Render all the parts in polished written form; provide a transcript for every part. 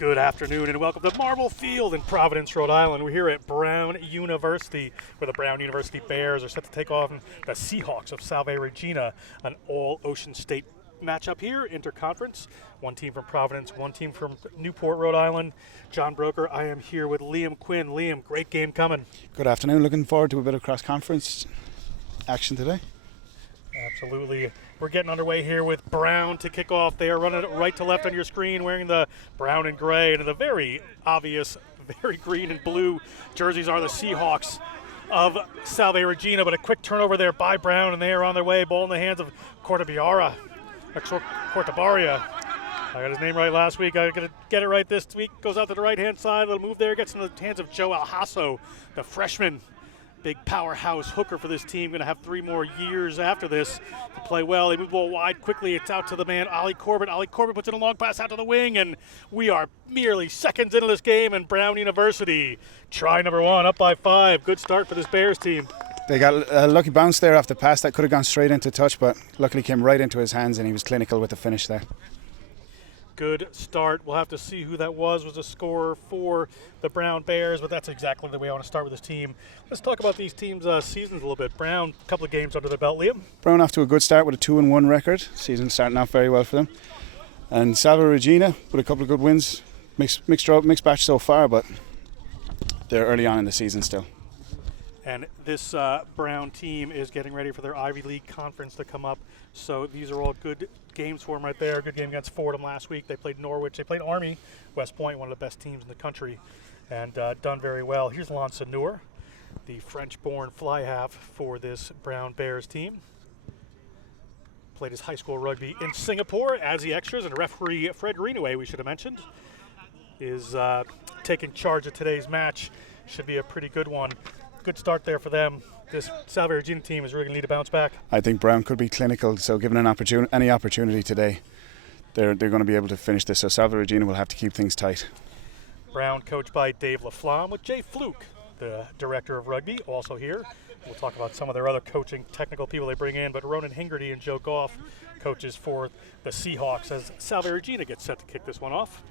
Good afternoon and welcome to Marble Field in Providence, Rhode Island. We're here at Brown University where the Brown University Bears are set to take on the Seahawks of Salve, Regina, an all-Ocean State matchup here, interconference. One team from Providence, one team from Newport, Rhode Island. John Broker, I am here with Liam Quinn. Liam, great game coming. Good afternoon. Looking forward to a bit of cross-conference action today. Absolutely. We're getting underway here with Brown to kick off. They are running right to left on your screen wearing the brown and gray, and the very obvious, very green and blue jerseys are the Seahawks of Salve Regina, but a quick turnover there by Brown, and they are on their way. Ball in the hands of Cortabaria. I got his name right last week. I got to get it right this week. Goes out to the right-hand side. A little move there. Gets in the hands of Joe Alhasso, the freshman. Big powerhouse hooker for this team. Going to have 3 more years after this to play well. They move the ball wide quickly. It's out to the man, Ollie Corbett. Ollie Corbett puts in a long pass out to the wing, and we are merely seconds into this game, and Brown University, try number 1, up by 5. Good start for this Bears team. They got a lucky bounce there off the pass that could have gone straight into touch, but luckily came right into his hands, and he was clinical with the finish there. Good start. We'll have to see who that was a scorer for the Brown Bears, but that's exactly the way I want to start with this team. Let's talk about these teams' seasons a little bit. Brown, a couple of games under their belt. Liam? Brown off to a good start with a 2-1 record. Season starting off very well for them. And Salve Regina with a couple of good wins. Mixed batch so far, but they're early on in the season still. And this Brown team is getting ready for their Ivy League conference to come up. So these are all good games for them right there. Good game against Fordham last week. They played Norwich. They played Army, West Point, one of the best teams in the country, and done very well. Here's Lance Noor, the French-born fly half for this Brown Bears team. Played his high school rugby in Singapore as the extras, and referee Fred Greenaway, we should have mentioned, is taking charge of today's match. Should be a pretty good one. Good start there for them. This Salve Regina team is really going to need to bounce back. I think Brown could be clinical, so given any opportunity today, they're going to be able to finish this. So Salve Regina will have to keep things tight. Brown coached by Dave LaFlamme with Jay Fluke, the director of rugby, also here. We'll talk about some of their other coaching technical people they bring in, but Ronan Hingerty and Joe Goff coaches for the Seahawks as Salve Regina gets set to kick this one off.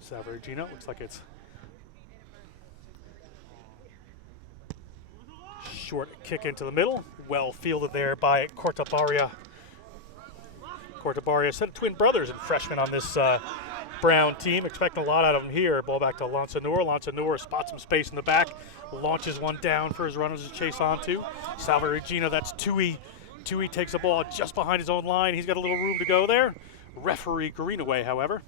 Salve Regina looks like it's short kick into the middle, well fielded there by Cortabaria. Cortabaria, set of twin brothers and freshmen on this Brown team. Expecting a lot out of them here. Ball back to Lance Noor. Lance Noor spots some space in the back, launches one down for his runners to chase onto. Salve Regina, that's Tui. Tui takes the ball just behind his own line. He's got a little room to go there. Referee Greenaway, however,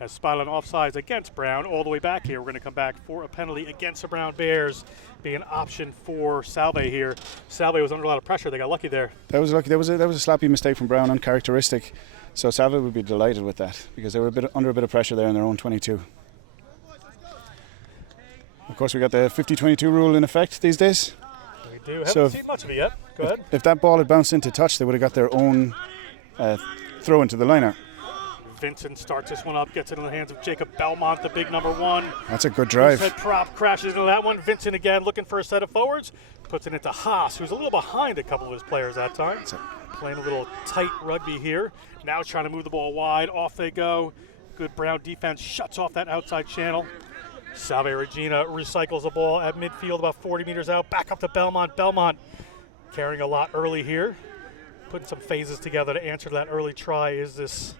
has spotted an offsides against Brown all the way back here. We're going to come back for a penalty against the Brown Bears, being an option for Salve here. Salve was under a lot of pressure. They got lucky there. That was lucky. That was a sloppy mistake from Brown, uncharacteristic. So Salve would be delighted with that because they were under a bit of pressure there in their own 22. Of course, we got the 50-22 rule in effect these days. We do. Haven't seen much of it yet. Go ahead. If that ball had bounced into touch, they would have got their own throw into the liner. Vincent starts this one up, gets it in the hands of Jacob Belmont, the big number 1. That's a good drive. Head prop crashes into that one. Vincent again looking for a set of forwards. Puts it into Haas, who's a little behind a couple of his players that time. Playing a little tight rugby here. Now trying to move the ball wide. Off they go. Good Brown defense shuts off that outside channel. Salve Regina recycles the ball at midfield about 40 meters out. Back up to Belmont. Belmont carrying a lot early here. Putting some phases together to answer that early try is this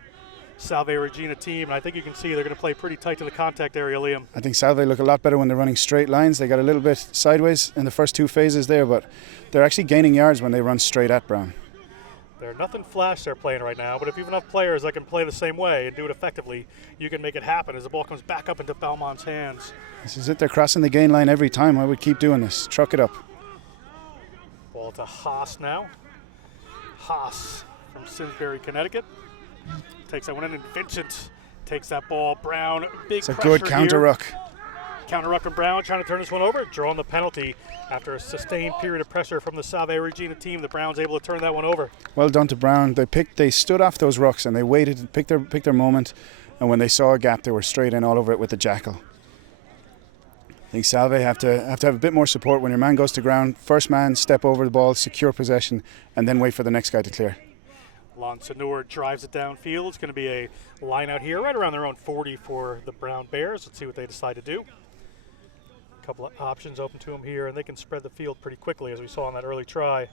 Salve Regina team, and I think you can see they're going to play pretty tight to the contact area, Liam. I think Salve look a lot better when they're running straight lines. They got a little bit sideways in the first 2 phases there, but they're actually gaining yards when they run straight at Brown. They're nothing flash they're playing right now, but if you have enough players that can play the same way and do it effectively, you can make it happen as the ball comes back up into Belmont's hands. This is it. They're crossing the gain line every time. I would keep doing this. Truck it up. Ball to Haas now. Haas from Simsbury, Connecticut. Takes that one in, and Vincent takes that ball. Brown, big it's a pressure good counter here. ruck. Counter ruck from Brown, trying to turn this one over, drawing the penalty after a sustained period of pressure from the Salve Regina team. The Browns able to turn that one over. Well done to Brown. They stood off those rucks and they waited and picked their moment. And when they saw a gap, they were straight in all over it with the jackal. I think Salve have to have a bit more support when your man goes to ground. First man, step over the ball, secure possession, and then wait for the next guy to clear. Lonsanur drives it downfield. It's going to be a line out here right around their own 40 for the Brown Bears. Let's see what they decide to do. A couple of options open to them here, and they can spread the field pretty quickly, as we saw on that early try.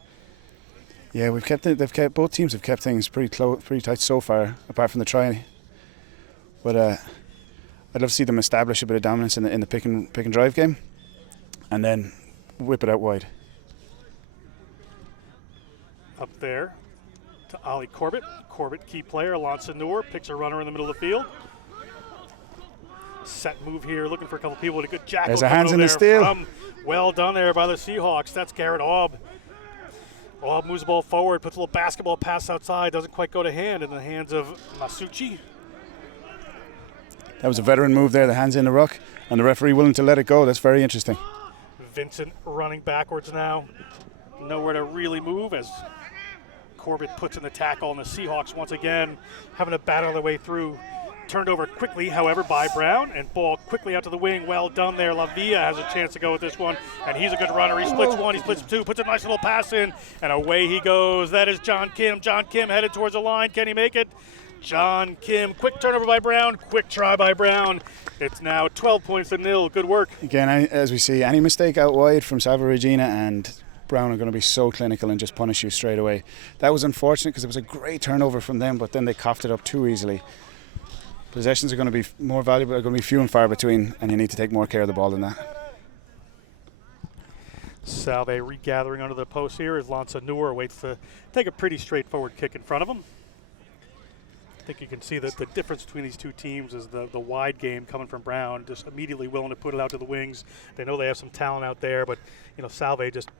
Yeah, both teams have kept things pretty close, pretty tight so far, apart from the try. But I'd love to see them establish a bit of dominance in the pick and drive game, and then whip it out wide. Up there to Ollie Corbett. Corbett, key player. Lonsanur picks a runner in the middle of the field. Set move here, looking for a couple people with a good jackal. There's a hands in the steal. Well done there by the Seahawks. That's Garrett Aub. Aub moves the ball forward, puts a little basketball pass outside, doesn't quite go to hand in the hands of Masucci. That was a veteran move there, the hands in the ruck, and the referee willing to let it go. That's very interesting. Vincent running backwards now. Nowhere to really move as Corbett puts in the tackle, and the Seahawks once again having to battle their way through. Turned over quickly, however, by Brown, and ball quickly out to the wing. Well done there. Lavia has a chance to go with this one, and he's a good runner. He splits one, he splits two, puts a nice little pass in, and away he goes. That is John Kim. John Kim headed towards the line. Can he make it? John Kim, quick turnover by Brown, quick try by Brown. It's now 12-0. Good work. Again, as we see, any mistake out wide from Salve, Regina, and Brown are going to be so clinical and just punish you straight away. That was unfortunate because it was a great turnover from them, but then they coughed it up too easily. Possessions are going to be more valuable, are going to be few and far between, and you need to take more care of the ball than that. Salve regathering under the post here as Lonsanur waits to take a pretty straightforward kick in front of him. I think you can see that the difference between these two teams is the wide game coming from Brown, just immediately willing to put it out to the wings. They know they have some talent out there, but Salve just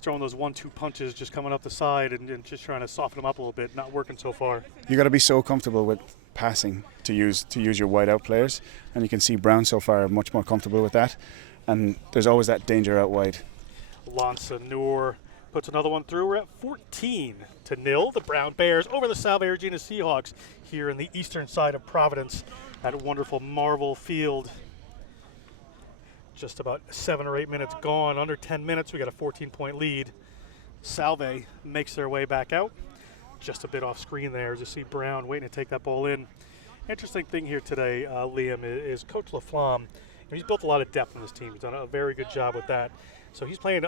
throwing those 1-2 punches, just coming up the side and just trying to soften them up a little bit, not working so far. You got to be so comfortable with passing to use your wide out players, and you can see Brown so far much more comfortable with that, and there's always that danger out wide. Lonsanur puts another one through. We're at 14-0. The Brown Bears over the Salve Regina Seahawks here in the eastern side of Providence at wonderful Marvel Field. Just about 7 or 8 minutes gone, under 10 minutes. We got a 14-point lead. Salve makes their way back out. Just a bit off screen there as you see Brown waiting to take that ball in. Interesting thing here today, Liam, is Coach LaFlamme. He's built a lot of depth in this team. He's done a very good job with that. So he's playing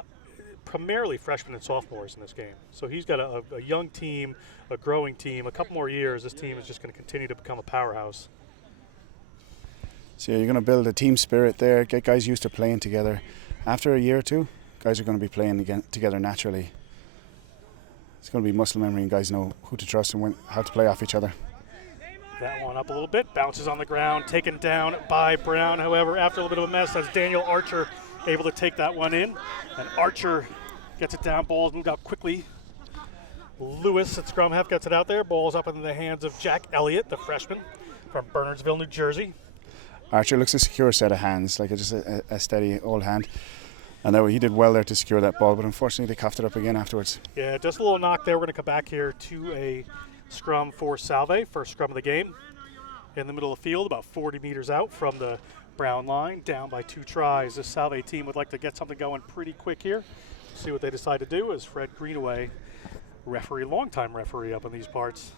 primarily freshmen and sophomores in this game. So he's got a young team, a growing team. A couple more years, this team is just going to continue to become a powerhouse. So you're going to build a team spirit there, get guys used to playing together. After a year or two, guys are going to be playing again together naturally. It's going to be muscle memory, and guys know who to trust and how to play off each other. That one up a little bit, bounces on the ground, taken down by Brown. However, after a little bit of a mess, that's Daniel Archer able to take that one in. And Archer gets it down, ball's moved out quickly. Lewis at scrum half gets it out there. Ball's up in the hands of Jack Elliott, the freshman from Bernardsville, New Jersey. Archer looks a secure set of hands, like just a steady old hand. And he did well there to secure that ball, but unfortunately they coughed it up again afterwards. Yeah, just a little knock there. We're going to come back here to a scrum for Salve, first scrum of the game. In the middle of the field, about 40 meters out from the Brown line, down by 2 tries. The Salve team would like to get something going pretty quick here. See what they decide to do as Fred Greenaway, longtime referee up in these parts.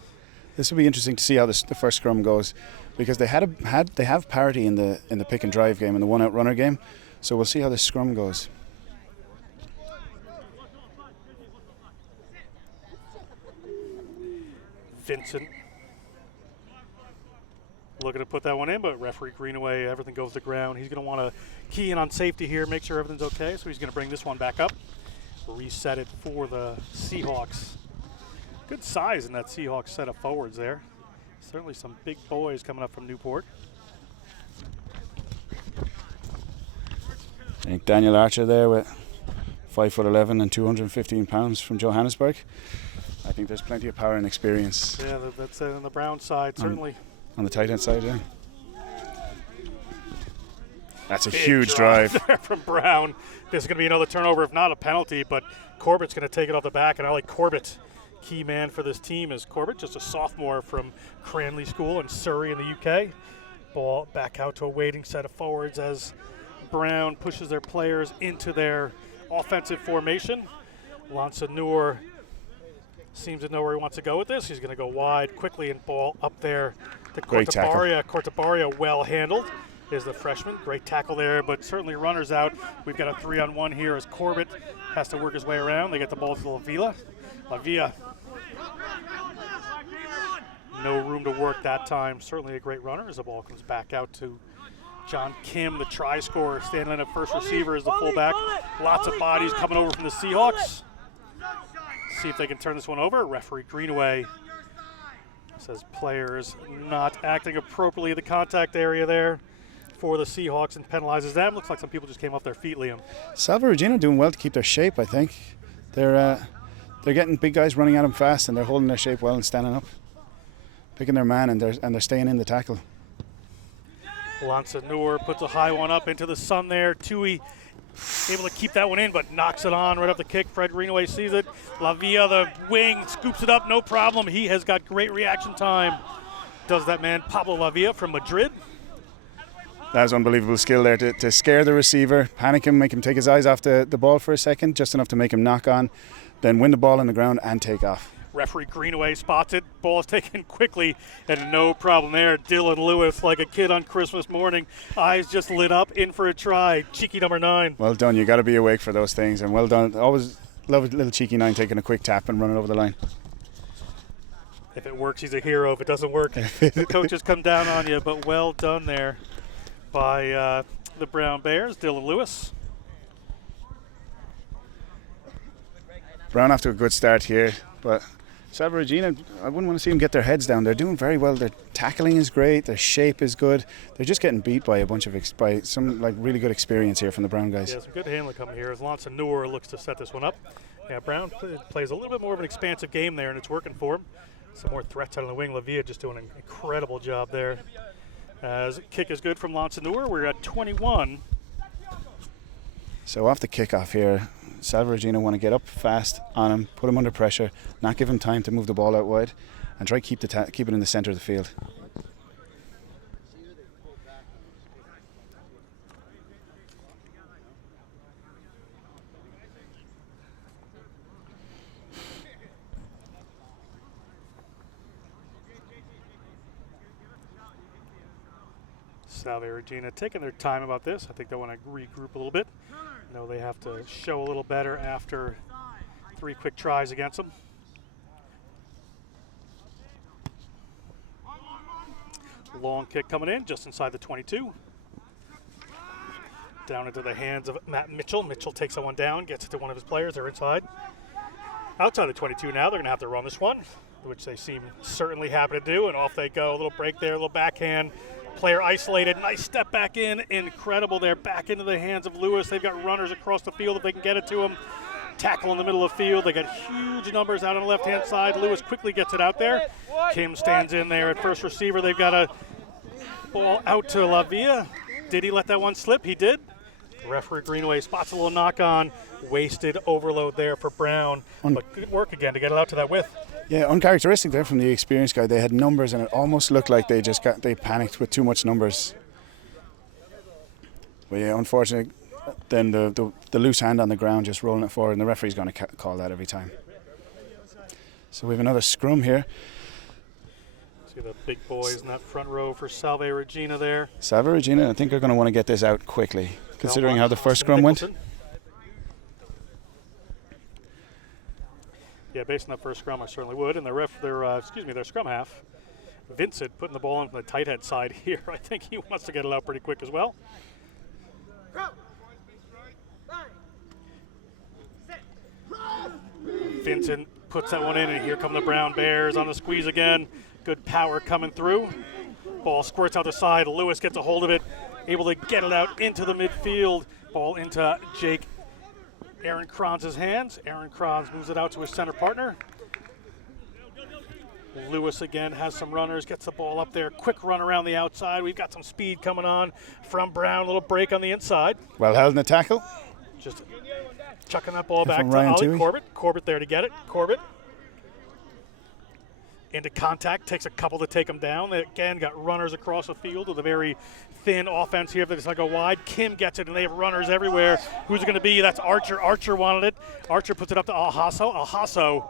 This will be interesting to see how the first scrum goes, because they have parity in the pick and drive game, in the one-out runner game. So we'll see how the scrum goes. Vincent looking to put that one in, but referee Greenaway, everything goes to ground. He's going to want to key in on safety here, make sure everything's okay. So he's going to bring this one back up, reset it for the Seahawks. Good size in that Seahawks set of forwards there. Certainly some big boys coming up from Newport. I think Daniel Archer there with 5'11" and 215 pounds from Johannesburg. I think there's plenty of power and experience. Yeah, that's on the Brown side, certainly. On the tight end side, yeah. That's a Big huge drive there from Brown. This is going to be another turnover, if not a penalty, but Corbett's going to take it off the back, and I like Corbett. Key man for this team is Corbett, just a sophomore from Cranley School in Surrey in the UK. Ball back out to a waiting set of forwards as Brown pushes their players into their offensive formation. Lonsanur seems to know where he wants to go with this. He's going to go wide quickly and ball up there to Great tackle. Cortabaria well handled is the freshman. Great tackle there, but certainly runners out. We've got a 3-on-1 here as Corbett has to work his way around. They get the ball to Lavilla. No room to work that time. Certainly a great runner as the ball comes back out to John Kim, the try scorer, standing in at first receiver as the fullback. Lots of bodies coming over from the Seahawks. See if they can turn this one over. Referee Greenaway says players not acting appropriately in the contact area there for the Seahawks and penalizes them. Looks like some people just came off their feet, Liam. Salve Regina doing well to keep their shape, I think. They're getting big guys running at them fast, and they're holding their shape well and standing up, picking their man, and they're staying in the tackle. Lansanur puts a high one up into the sun there. Tui able to keep that one in, but knocks it on right up the kick. Fred Greenaway sees it. Lavilla, the wing, scoops it up, no problem. He has got great reaction time. Does that man Pablo Lavilla from Madrid. That was unbelievable skill there to scare the receiver, panic him, make him take his eyes off the ball for a second, just enough to make him knock on, then win the ball on the ground and take off. Referee Greenaway spots it. Ball is taken quickly, and no problem there. Dylan Lewis, like a kid on Christmas morning, eyes just lit up, in for a try. Cheeky number 9. Well done. You got to be awake for those things, and well done. Always love a little cheeky 9 taking a quick tap and running over the line. If it works, he's a hero. If it doesn't work, the coaches come down on you. But well done there by the Brown Bears. Dylan Lewis. Brown off to a good start here, but Salve Regina, I wouldn't want to see them get their heads down. They're doing very well. Their tackling is great. Their shape is good. They're just getting beat by by some like really good experience here from the Brown guys. Yeah, some good handling coming here as Lansanur looks to set this one up. Yeah, Brown plays a little bit more of an expansive game there, and it's working for him. Some more threats out on the wing. Lavilla just doing an incredible job there. As kick is good from Lansanur. We're at 21. So off the kickoff here, Salve Regina want to get up fast on him, put him under pressure, not give him time to move the ball out wide, and try keep it in the centre of the field. Salve Regina taking their time about this. I think they want to regroup a little bit. Know they have to show a little better after 3 quick tries against them. Long kick coming in just inside the 22. Down into the hands of Matt Mitchell. Mitchell takes someone down, gets it to one of his players. They're inside. Outside the 22 now. They're going to have to run this one, which they seem certainly happy to do. And off they go. A little break there, a little backhand. Player isolated, nice step back in, incredible there, back into the hands of Lewis. They've got runners across the field if they can get it to him. Tackle in the middle of the field. They got huge numbers out on the left-hand side. Lewis quickly gets it out there. Kim stands in there at first receiver. They've got a ball out to Lavilla. Did he let that one slip? He did. Referee Greenaway spots a little knock on. Wasted overload there for Brown, but good work again to get it out to that width. Yeah, uncharacteristic there from the experienced guy. They had numbers, and it almost looked like they panicked with too much numbers. But yeah, unfortunately, then the loose hand on the ground just rolling it forward, and the referee's going to call that every time. So we have another scrum here. See the big boys in that front row for Salve Regina there. Salve Regina, I think they're going to want to get this out quickly, considering how the first scrum went. Yeah, based on that first scrum, I certainly would. And their scrum half, Vincent, putting the ball on the tight head side here. I think he wants to get it out pretty quick as well. Vincent puts that one in, and here come the Brown Bears on the squeeze again. Good power coming through. Ball squirts out the side. Lewis gets a hold of it, able to get it out into the midfield. Ball into Aaron Kranz's hands. Aaron Kranz moves it out to his center partner. Lewis again has some runners, gets the ball up there. Quick run around the outside. We've got some speed coming on from Brown. A little break on the inside. Well held in the tackle. Just chucking that ball back to Ryan Ollie Tui. Corbett. Corbett there to get it. Corbett into contact, takes a couple to take him down. They again got runners across the field with a very thin offense here. They just like go wide. Kim gets it, and they have runners everywhere. Who's it going to be? That's Archer. Archer wanted it. Archer puts it up to Alhasso. Alhasso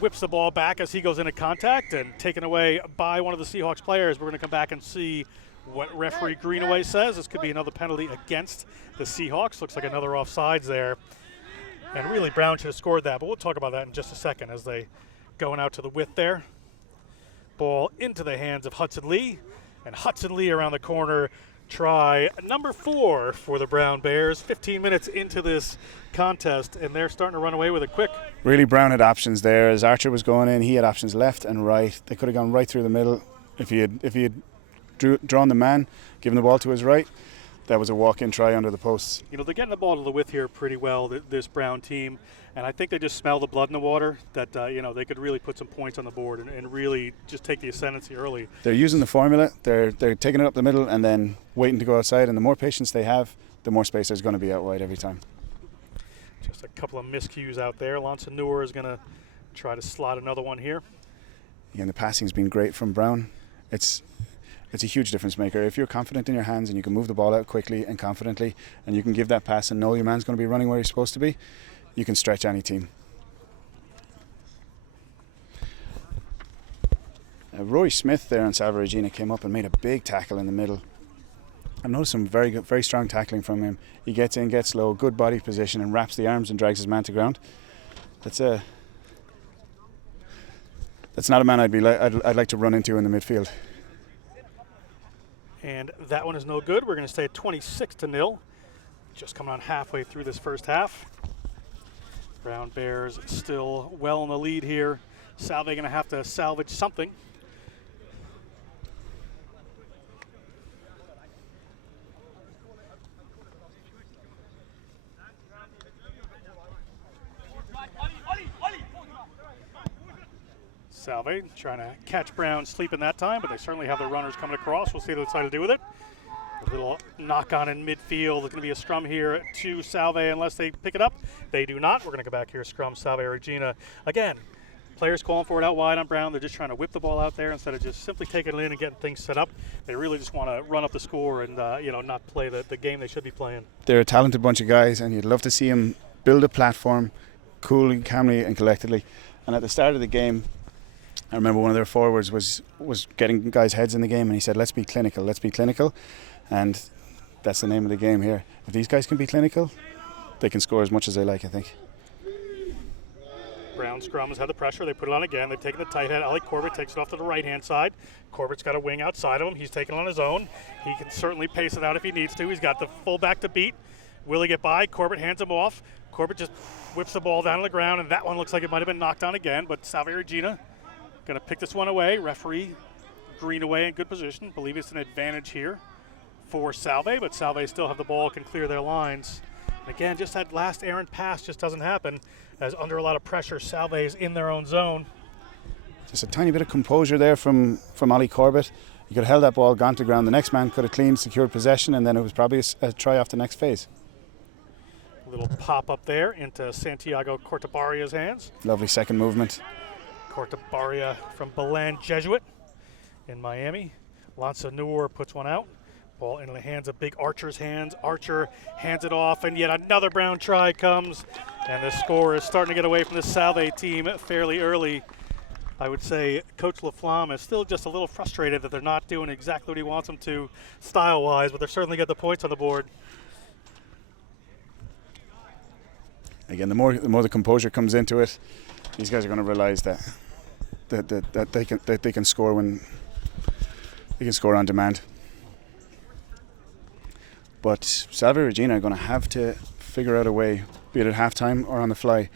whips the ball back as he goes into contact and taken away by one of the Seahawks players. We're going to come back and see what referee Greenaway says. This could be another penalty against the Seahawks. Looks like another offsides there. And really, Brown should have scored that, but we'll talk about that in just a second as they going out to the width there. Ball into the hands of Hudson Lee, and Hudson Lee around the corner. Try number 4 for the Brown Bears. 15 minutes into this contest, and they're starting to run away with it quick. Really, Brown had options there. As Archer was going in, he had options left and right. They could have gone right through the middle. If he had drawn the man, given the ball to his right, that was a walk-in try under the posts. You know, they're getting the ball to the width here pretty well, this Brown team, and I think they just smell the blood in the water that, you know, they could really put some points on the board and really just take the ascendancy early. They're using the formula. They're taking it up the middle and then waiting to go outside, and the more patience they have, the more space there's going to be out wide every time. Just a couple of miscues out there. Lonson Newer is going to try to slot another one here. Again, the passing's been great from Brown. It's a huge difference maker. If you're confident in your hands and you can move the ball out quickly and confidently and you can give that pass and know your man's going to be running where he's supposed to be, you can stretch any team. Roy Smith there on Salve Regina came up and made a big tackle in the middle. I've noticed some very good, very strong tackling from him. He gets in, gets low, good body position and wraps the arms and drags his man to ground. That's not a man I'd like to run into in the midfield. And that one is no good. We're going to stay at 26-0. Just coming on halfway through this first half. Brown Bears still well in the lead here. Salve going to have to salvage something. Salve trying to catch Brown sleeping that time, but they certainly have the runners coming across. We'll see what they decide to do with it. A little knock on in midfield. There's going to be a scrum here to Salve unless they pick it up. They do not. We're going to go back here, scrum, Salve, Regina. Again, players calling for it out wide on Brown. They're just trying to whip the ball out there instead of just simply taking it in and getting things set up. They really just want to run up the score and not play the game they should be playing. They're a talented bunch of guys, and you'd love to see them build a platform coolly, calmly, and collectedly. And at the start of the game, I remember one of their forwards was getting guys' heads in the game, and he said, let's be clinical. And that's the name of the game here. If these guys can be clinical, they can score as much as they like, I think. Brown scrum has had the pressure. They put it on again. They've taken the tight head. Ali Corbett takes it off to the right-hand side. Corbett's got a wing outside of him. He's taking it on his own. He can certainly pace it out if he needs to. He's got the fullback to beat. Will he get by? Corbett hands him off. Corbett just whips the ball down on the ground, and that one looks like it might have been knocked on again, but Salve Regina going to pick this one away. Referee Greenaway in good position. Believe it's an advantage here for Salve, but Salve still have the ball, can clear their lines. And again, just that last errant pass just doesn't happen as under a lot of pressure, Salve is in their own zone. Just a tiny bit of composure there from Ali Corbett. He could have held that ball, gone to ground. The next man could have cleaned, secured possession, and then it was probably a try off the next phase. A little pop up there into Santiago Cortabaria's hands. Lovely second movement. Cortabaria from Belen Jesuit in Miami. Lonson Newer puts one out. Ball into the hands of Big Archer's hands. Archer hands it off, and yet another Brown try comes. And the score is starting to get away from the Salve team fairly early. I would say Coach Laflamme is still just a little frustrated that they're not doing exactly what he wants them to style-wise, but they're certainly got the points on the board. Again, the more the composure comes into it, these guys are going to realize that they can score when they can score on demand. But Salve Regina are going to have to figure out a way, be it at halftime or on the fly,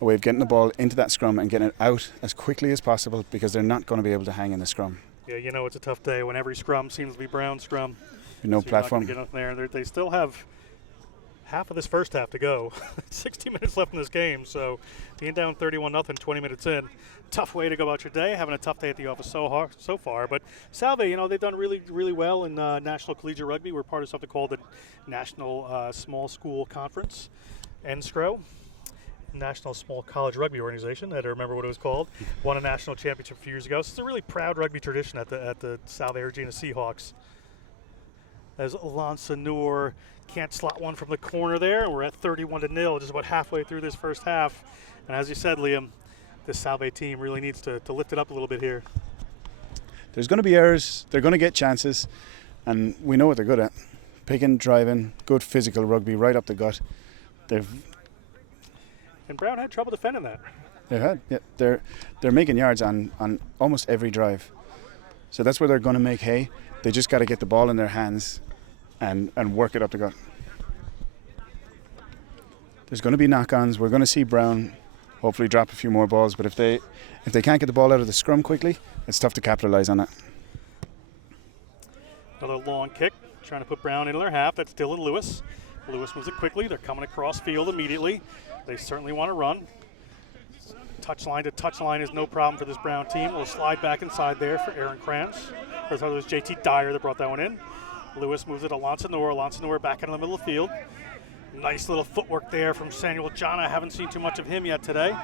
a way of getting the ball into that scrum and getting it out as quickly as possible, because they're not going to be able to hang in the scrum. Yeah, you know it's a tough day when every scrum seems to be Brown scrum. No platform. Get up there. They still have half of this first half to go. 60 minutes left in this game, so being down 31-0, 20 minutes in, tough way to go about your day. Having a tough day at the office so far. But Salve, they've done really, really well in National Collegiate Rugby. We're part of something called the National Small School Conference, NSCRO, National Small College Rugby Organization. I had to remember what it was called. Won a national championship a few years ago. So it's a really proud rugby tradition at the Salve Regina Seahawks. As Lonson Newer can't slot one from the corner there. We're at 31-0, just about halfway through this first half. And as you said, Liam, this Salve team really needs to lift it up a little bit here. There's going to be errors. They're going to get chances, and we know what they're good at. Picking, driving, good physical rugby right up the gut. And Brown had trouble defending that. They're making yards on almost every drive. So that's where they're going to make hay. They just got to get the ball in their hands and work it up the gut. There's going to be knock-ons. We're going to see Brown hopefully drop a few more balls, but if they can't get the ball out of the scrum quickly, it's tough to capitalize on that. Another long kick, trying to put Brown into their half. That's Dylan Lewis. Lewis moves it quickly. They're coming across field immediately. They certainly want to run. Touchline to touchline is no problem for this Brown team. We'll slide back inside there for Aaron Kranz. It was JT Dyer that brought that one in. Lewis moves it to Lansanor. Lansanor back into the middle of the field. Nice little footwork there from Samuel Jana. Haven't seen too much of him yet today.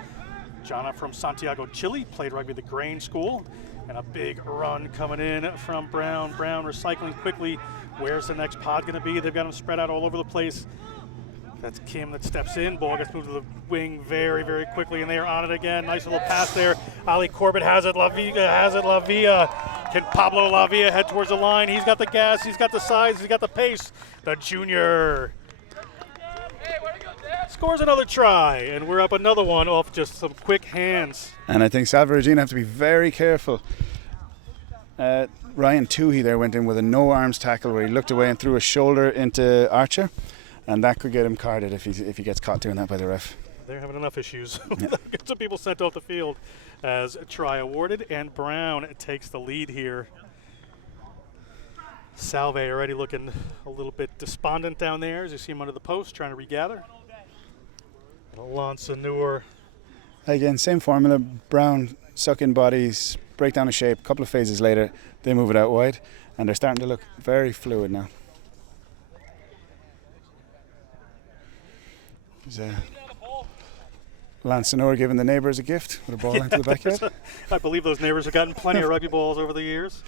Jana from Santiago, Chile, played rugby at the Grain School. And a big run coming in from Brown. Brown recycling quickly. Where's the next pod going to be? They've got him spread out all over the place. That's Kim that steps in. Ball gets moved to the wing very, very quickly, and they are on it again. Nice little pass there. Ali Corbett has it. Lavia has it. Lavia. Can Pablo Lavia head towards the line? He's got the gas. He's got the size. He's got the pace. The junior scores another try, and we're up another one off just some quick hands. And I think Salve Regina have to be very careful. Ryan Toohey there went in with a no-arms tackle where he looked away and threw a shoulder into Archer. And that could get him carded if he gets caught doing that by the ref. They're having enough issues. Get some people sent off the field as a try awarded, and Brown takes the lead here. Salve already looking a little bit despondent down there as you see him under the post trying to regather. Lansanur. Again, same formula. Brown suck in bodies, break down a shape. A couple of phases later, they move it out wide, and they're starting to look very fluid now. Lansanor giving the neighbours a gift with a ball into the backyard. I believe those neighbours have gotten plenty of rugby balls over the years.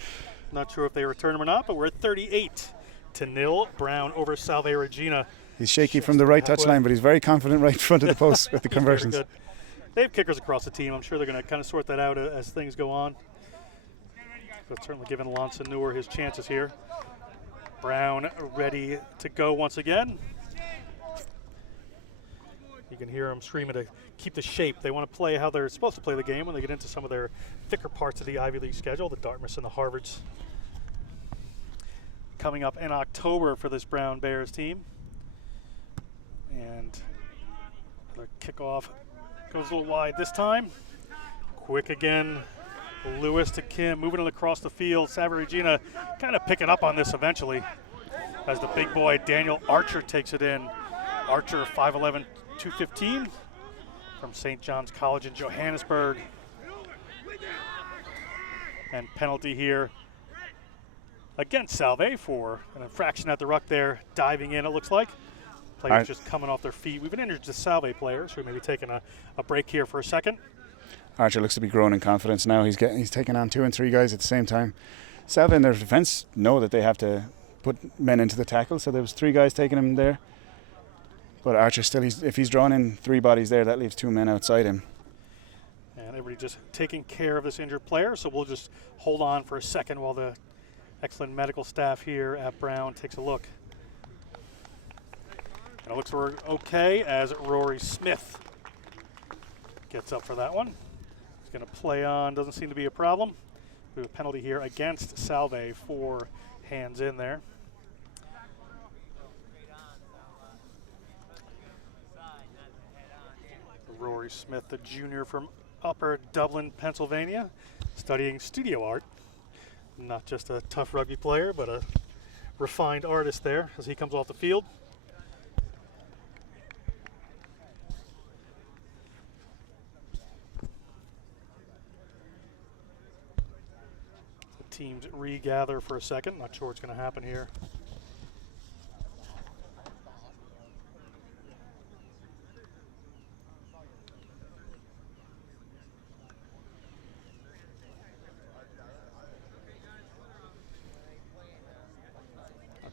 Not sure if they return them or not, but we're at 38-0. Brown over Salve Regina. He's shaky from the right touchline, but he's very confident right in front of the post with the conversions. Good. They have kickers across the team. I'm sure they're going to kind of sort that out as things go on. But certainly giving Lansanur his chances here. Brown ready to go once again. You can hear them screaming to keep the shape. They want to play how they're supposed to play the game when they get into some of their thicker parts of the Ivy League schedule, the Dartmouths and the Harvards. Coming up in October for this Brown Bears team. And the kickoff goes a little wide this time. Quick again. Lewis to Kim, moving it across the field. Salve Regina kind of picking up on this eventually as the big boy Daniel Archer takes it in. Archer, 5'11", 215 from St. John's College in Johannesburg. And penalty here against Salve for an infraction at the ruck there, diving in it looks like. Players just coming off their feet. We've been injured to Salve players, so we may be taking a break here for a second. Archer looks to be growing in confidence now. He's taking on 2 and 3 guys at the same time. Salve in their defence know that they have to put men into the tackle, so there was 3 guys taking him there. But Archer still, if he's drawn in 3 bodies there, that leaves 2 men outside him. And everybody just taking care of this injured player, so we'll just hold on for a second while the excellent medical staff here at Brown takes a look. And it looks okay as Rory Smith gets up for that one. He's going to play on, doesn't seem to be a problem. We have a penalty here against Salve for hands in there. Rory Smith, the junior from Upper Dublin, Pennsylvania, studying studio art. Not just a tough rugby player, but a refined artist there as he comes off the field. The teams regather for a second. Not sure what's going to happen here.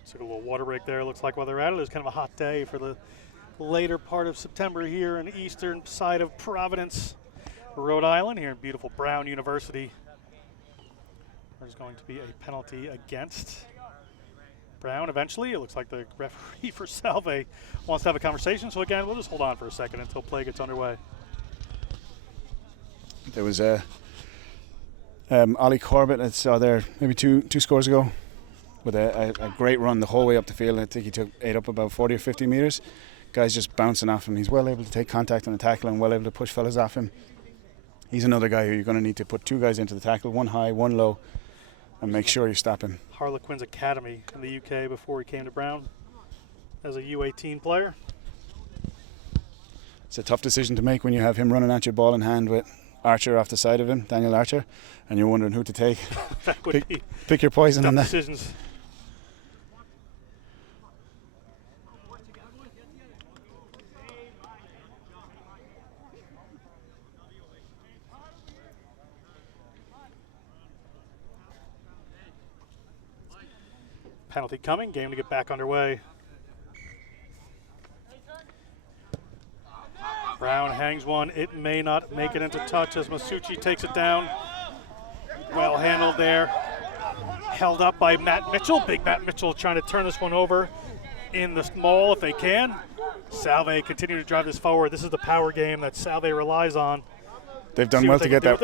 Took a little water break there, looks like, while they're at it. It was kind of a hot day for the later part of September here on the eastern side of Providence. Rhode Island here in beautiful Brown University. There's going to be a penalty against Brown eventually. It looks like the referee for Salve wants to have a conversation. So again, we'll just hold on for a second until play gets underway. There was Ollie Corbett I saw there maybe two scores ago with a great run the whole way up the field. I think he ate up about 40 or 50 metres. Guy's just bouncing off him. He's well able to take contact on the tackle and well able to push fellas off him. He's another guy who you're going to need to put two guys into the tackle, one high, one low, and make sure you stop him. Harlequins Academy in the UK before he came to Brown as a U18 player. It's a tough decision to make when you have him running at your ball in hand with Archer off the side of him, Daniel Archer, and you're wondering who to take. That would be pick your poison on that. Decisions. Penalty coming, game to get back underway. Brown hangs one, it may not make it into touch as Masucci takes it down. Well handled there. Held up by Matt Mitchell. Big Matt Mitchell trying to turn this one over in the small if they can. Salve continue to drive this forward. This is the power game that Salve relies on. They've done well to get that.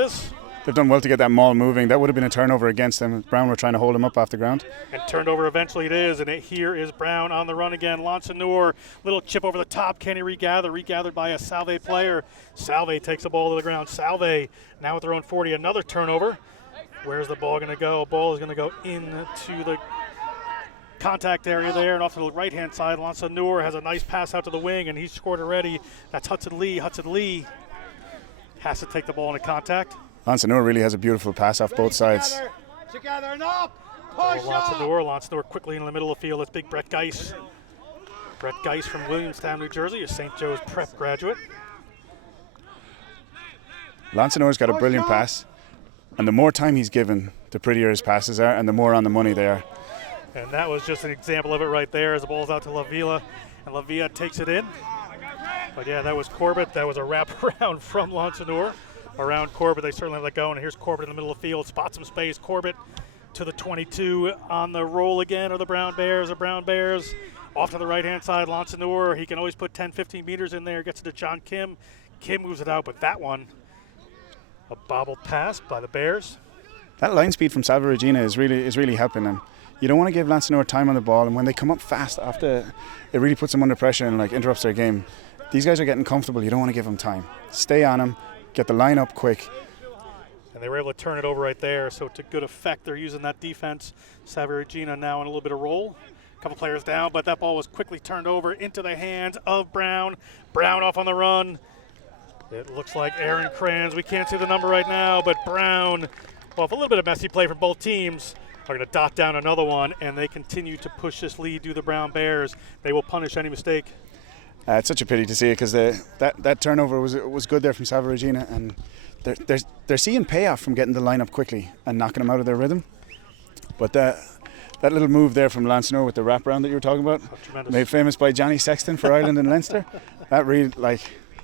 They've done well to get that maul moving. That would have been a turnover against them. Brown were trying to hold him up off the ground. And turned over eventually it is, and here is Brown on the run again. Lansanur, little chip over the top. Can he regather? Regathered by a Salve player. Salve takes the ball to the ground. Salve now with their own 40. Another turnover. Where's the ball going to go? Ball is going to go into the contact area there and off to the right-hand side. Lansanur has a nice pass out to the wing, and he's scored already. That's Hudson Lee. Hudson Lee has to take the ball into contact. Lansanur really has a beautiful pass off both sides. Together and up. Push Lansanur quickly in the middle of the field. That's big Brett Geis. Brett Geis from Williamstown, New Jersey, a St. Joe's prep graduate. Lansanur's got a brilliant pass, and the more time he's given, the prettier his passes are, and the more on the money they are. And that was just an example of it right there as the ball's out to La Villa, and La Villa takes it in. But yeah, that was Corbett. That was a wraparound from Lansanur. Around Corbett, they certainly let go, and here's Corbett in the middle of the field, spots some space. Corbett to the 22 on the roll again, or the Brown Bears. Off to the right-hand side, Lansanur. He can always put 10, 15 meters in there, gets it to John Kim. Kim moves it out, but that one, a bobbled pass by the Bears. That line speed from Salve Regina is really helping them. You don't want to give Lansanur time on the ball, and when they come up fast after, it really puts them under pressure and interrupts their game. These guys are getting comfortable. You don't want to give them time. Stay on them. Get the line up quick. And they were able to turn it over right there, so to good effect. They're using that defense. Salve Regina now in a little bit of roll. A couple players down, but that ball was quickly turned over into the hands of Brown. Brown off on the run. It looks like Aaron Kranz. We can't see the number right now, but Brown, well, a little bit of messy play from both teams, are going to dot down another one, and they continue to push this lead to the Brown Bears. They will punish any mistake. It's such a pity to see it because that turnover was good there from Salve Regina, and they're seeing payoff from getting the line up quickly and knocking them out of their rhythm. But that little move there from Lansanur with the wraparound that you were talking about, made famous by Johnny Sexton for Ireland and Leinster, that really,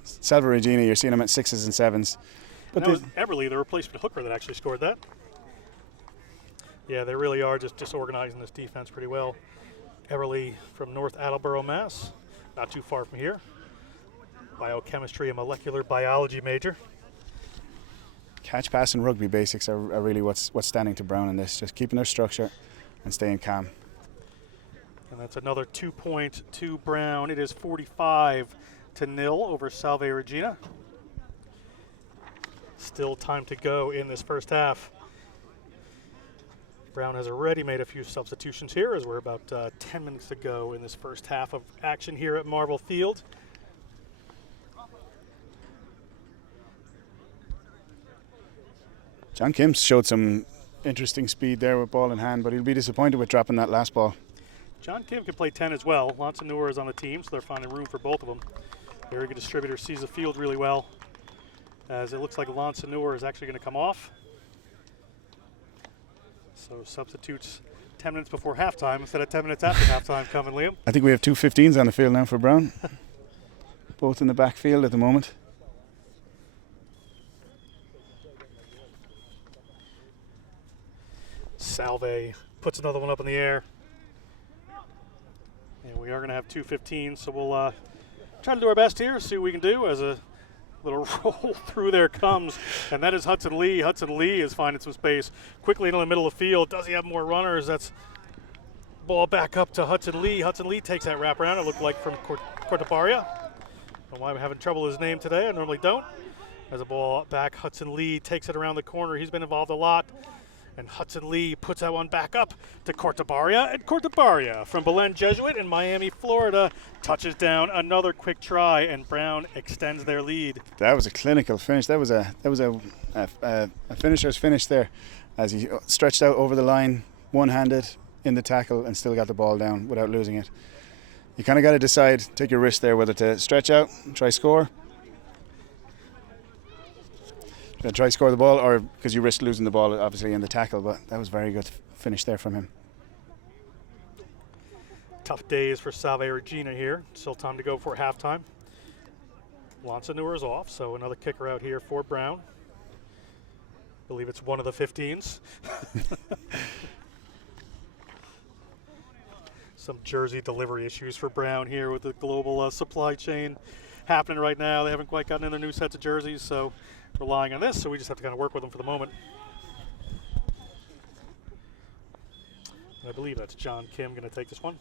Salve Regina, you're seeing them at 6s and 7s. But that was Eberle, the replacement hooker, that actually scored that. Yeah, they really are just organizing this defense pretty well. Eberle from North Attleboro, Mass. Not too far from here. Biochemistry and molecular biology major. Catch, pass, and rugby basics are really what's standing to Brown in this. Just keeping their structure and staying calm. And that's another 2 point to Brown. It is 45-0 over Salve Regina. Still time to go in this first half. Brown has already made a few substitutions here as we're about 10 minutes to go in this first half of action here at Marvel Field. John Kim showed some interesting speed there with ball in hand, but he'll be disappointed with dropping that last ball. John Kim can play 10 as well. Lansanur is on the team, so they're finding room for both of them. Very good distributor, sees the field really well. As it looks like Lansanur is actually going to come off. So substitutes 10 minutes before halftime instead of 10 minutes after halftime coming, Liam. I think we have two 15s on the field now for Brown. Both in the backfield at the moment. Salve puts another one up in the air. And we are going to have 2:15, so we'll try to do our best here, see what we can do as a little roll through there comes. And that is Hudson Lee. Hudson Lee is finding some space quickly into the middle of the field. Does he have more runners? That's ball back up to Hudson Lee. Hudson Lee takes that wraparound. It looked like from Cortabaria. I don't know why I'm having trouble with his name today. I normally don't. As a ball back, Hudson Lee takes it around the corner. He's been involved a lot. And Hudson Lee puts that one back up to Cortabaria. And Cortabaria from Belen Jesuit in Miami, Florida, touches down another quick try, and Brown extends their lead. That was a clinical finish. That was a finisher's finish there, as he stretched out over the line, one-handed in the tackle, and still got the ball down without losing it. You kind of got to decide, take your risk there, whether to stretch out and try score. Try score the ball, or because you risk losing the ball obviously in the tackle, but that was very good finish there from him. Tough days for Salve Regina here. Still time to go for halftime. Lansanur is off, so another kicker out here for Brown. I believe it's one of the 15s. Some jersey delivery issues for Brown here with the global supply chain happening right now. They haven't quite gotten in their new sets of jerseys, so relying on this, so we just have to kind of work with them for the moment. I believe that's John Kim going to take this one.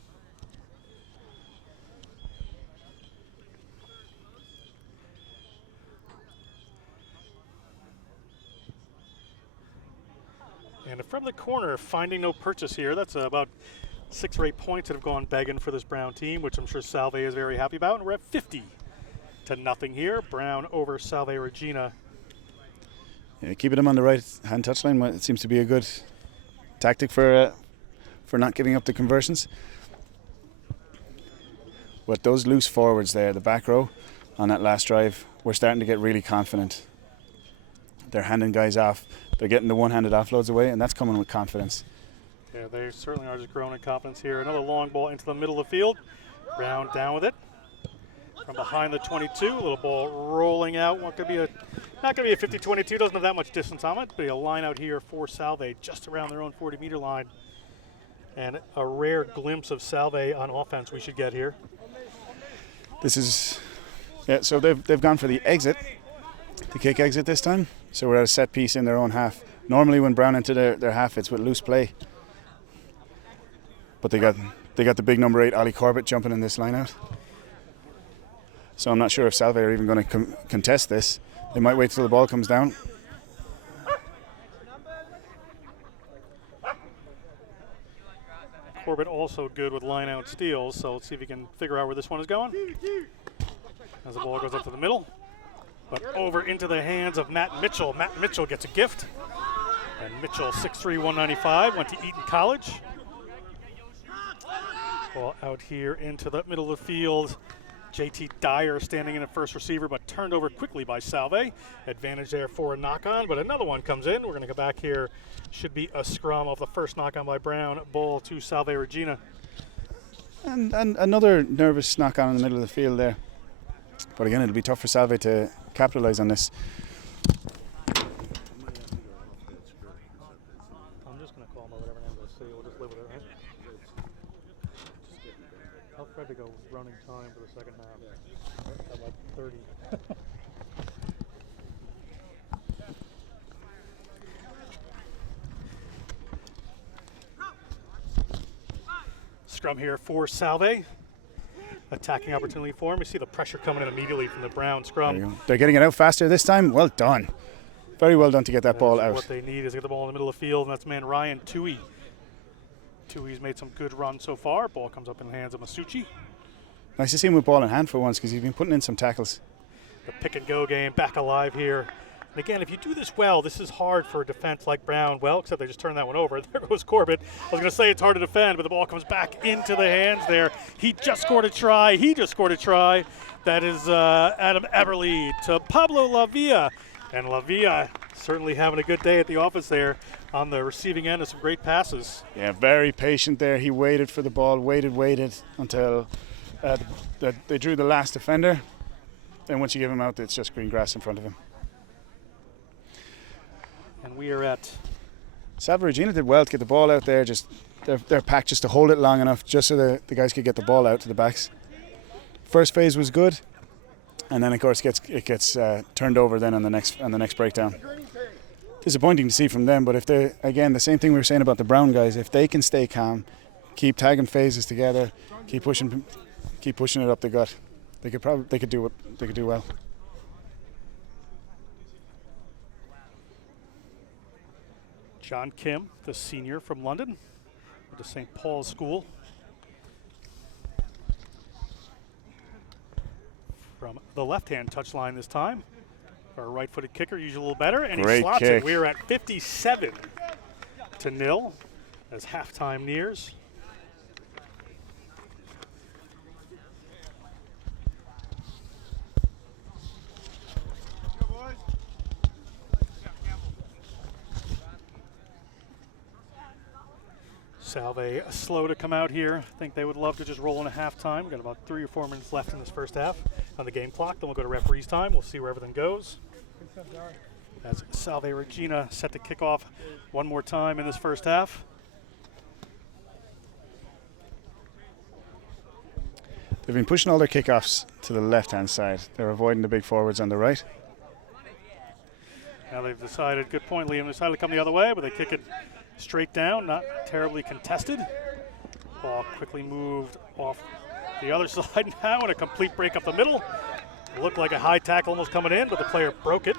And from the corner, finding no purchase here. That's about 6 or 8 points that have gone begging for this Brown team, which I'm sure Salve is very happy about. And we're at 50-0 here. Brown over Salve Regina. Yeah, keeping him on the right hand touchline, it seems to be a good tactic for not giving up the conversions. But those loose forwards there, the back row on that last drive, we're starting to get really confident. They're handing guys off. They're getting the one-handed offloads away, and that's coming with confidence. Yeah, they certainly are just growing in confidence here. Another long ball into the middle of the field. Brown down with it. From behind the 22, a little ball rolling out. Not going to be a 50-22, doesn't have that much distance on it, but a line out here for Salve just around their own 40-meter line. And a rare glimpse of Salve on offense we should get here. This is, yeah, so they've gone for the exit, the kick exit this time. So we're at a set piece in their own half. Normally when Brown enter their half, it's with loose play. But they got the big number 8, Ollie Corbett, jumping in this line out. So I'm not sure if Salve are even going to contest this. They might wait till the ball comes down. Corbett also good with line-out steals, so let's see if he can figure out where this one is going. As the ball goes up to the middle, but over into the hands of Matt Mitchell. Matt Mitchell gets a gift. And Mitchell, 6'3", 195, went to Eton College. Ball out here into the middle of the field. JT Dyer standing in at first receiver, but turned over quickly by Salve. Advantage there for a knock-on, but another one comes in. We're going to go back here. Should be a scrum of the first knock-on by Brown. Ball to Salve Regina. And another nervous knock-on in the middle of the field there. But again, it'll be tough for Salve to capitalise on this. I'm just going to call him or whatever name it is, so we'll just live with it, right? Tell Fred to go running time for the second half. At like 30. Scrum here for Salve. Attacking opportunity for him. You see the pressure coming in immediately from the Brown scrum. They're getting it out faster this time. Well done. Very well done to get that ball out. What they need is to get the ball in the middle of the field, and that's man Ryan Tui. Tui's made some good runs so far. Ball comes up in the hands of Masucci. Nice to see him with ball in hand for once, because he's been putting in some tackles. The pick-and-go game back alive here. And again, if you do this well, this is hard for a defense like Brown. Well, except they just turned that one over. There goes Corbett. I was going to say it's hard to defend, but the ball comes back into the hands there. He just scored a try. That is Adam Eberle to Pablo Lavia. And Lavia certainly having a good day at the office there on the receiving end of some great passes. Yeah, very patient there. He waited for the ball, waited until they drew the last defender. Then once you give him out, it's just green grass in front of him. And we are at Salve Regina did well to get the ball out there, just their pack just to hold it long enough just so the guys could get the ball out to the backs. First phase was good, and then of course it gets turned over then on the next breakdown. Disappointing to see from them, but if they, again, the same thing we were saying about the Brown guys, if they can stay calm, keep tagging phases together, keep pushing it up the gut, they could do well. John Kim, the senior from London, with the St. Paul's School. From the left-hand touchline this time. Our right-footed kicker, usually a little better, and Great he slots kick. it. We are at 57-0 as halftime nears. Salve slow to come out here. I think they would love to just roll in a halftime. We've got about 3 or 4 minutes left in this first half on the game clock. Then we'll go to referee's time. We'll see where everything goes. As Salve Regina set to kick off one more time in this first half. They've been pushing all their kickoffs to the left-hand side. They're avoiding the big forwards on the right. Now they've decided, good point, Liam, decided to come the other way, but they kick it straight down, not terribly contested. Ball quickly moved off the other side now, and a complete break up the middle. It looked like a high tackle almost coming in, but the player broke it.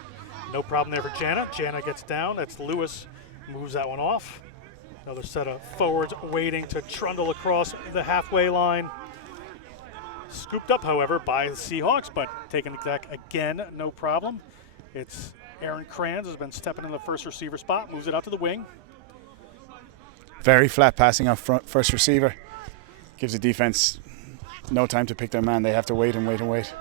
No problem there for Jana. Jana gets down. That's Lewis, moves that one off. Another set of forwards waiting to trundle across the halfway line. Scooped up, however, by the Seahawks, but taken back again, no problem. It's Aaron Kranz has been stepping in the first receiver spot, moves it out to the wing. Very flat passing off front, first receiver. Gives the defense no time to pick their man. They have to wait and wait and wait.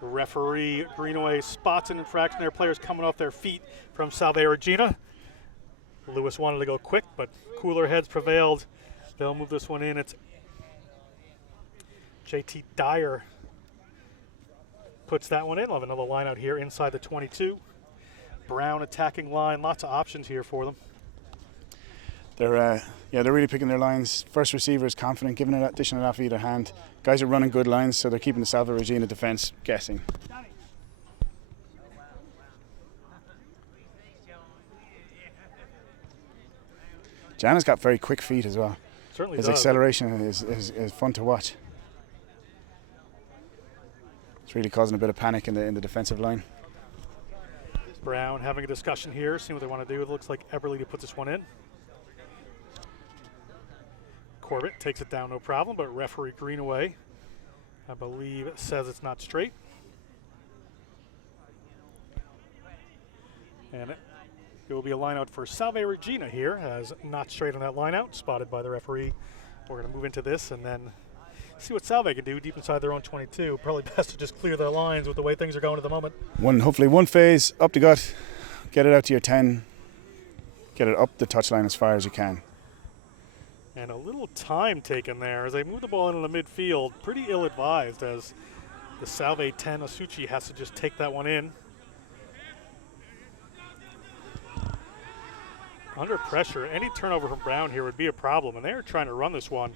Referee Greenaway spots an infraction there. Players coming off their feet from Salve Regina. Lewis wanted to go quick, but cooler heads prevailed. They'll move this one in. It's JT Dyer puts that one in. We'll have another line out here inside the 22. Brown attacking line. Lots of options here for them. They're really picking their lines. First receiver is confident, dishing it off either hand. Guys are running good lines, so they're keeping the Salve Regina defense guessing. Jana's got very quick feet as well. Certainly His does. acceleration is fun to watch. It's really causing a bit of panic in the defensive line. Brown having a discussion here, seeing what they want to do. It looks like Eberle to put this one in. Corbett takes it down, no problem, but referee Greenaway, I believe, says it's not straight. And it will be a line out for Salve Regina here, as not straight on that line out, spotted by the referee. We're going to move into this and then see what Salve can do deep inside their own 22. Probably best to just clear their lines with the way things are going at the moment. Hopefully one phase, up the gut, get it out to your 10, get it up the touchline as far as you can. And a little time taken there as they move the ball into the midfield. Pretty ill-advised as the Salve 10, Asuchi, has to just take that one in. Under pressure, any turnover from Brown here would be a problem, and they're trying to run this one.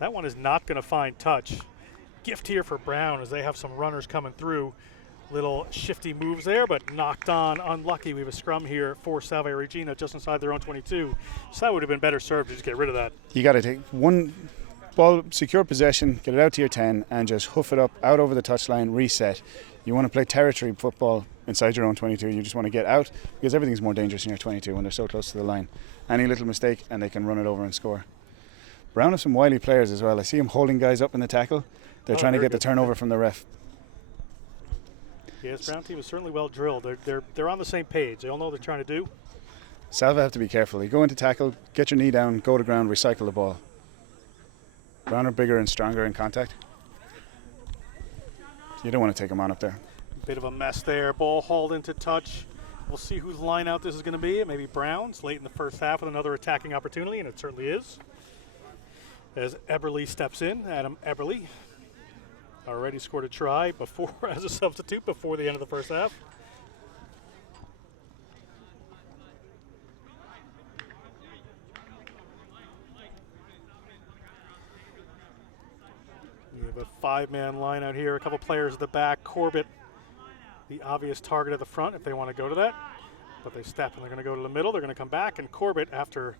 That one is not going to find touch. Gift here for Brown as they have some runners coming through. Little shifty moves there, but knocked on, unlucky. We have a scrum here for Salve Regina just inside their own 22. So that would have been better served to just get rid of that. You got to take one ball, secure possession, get it out to your 10, and just hoof it up, out over the touchline, reset. You want to play territory football inside your own 22. You just want to get out because everything's more dangerous in your 22 when they're so close to the line. Any little mistake and they can run it over and score. Brown have some wily players as well. I see him holding guys up in the tackle. They're trying to get the turnover from the ref. Yes, Brown team is certainly well drilled. They're on the same page. They all know what they're trying to do. Salve have to be careful. You go into tackle, get your knee down, go to ground, recycle the ball. Brown are bigger and stronger in contact. You don't want to take them on up there. Bit of a mess there. Ball hauled into touch. We'll see whose line out this is going to be. It may be Brown's late in the first half with another attacking opportunity, and it certainly is. As Eberle steps in, Adam Eberle already scored a try before as a substitute before the end of the first half. have a 5-man line out here. A couple players at the back. Corbett, the obvious target at the front if they want to go to that. But they step and they're going to go to the middle. They're going to come back. And Corbett, after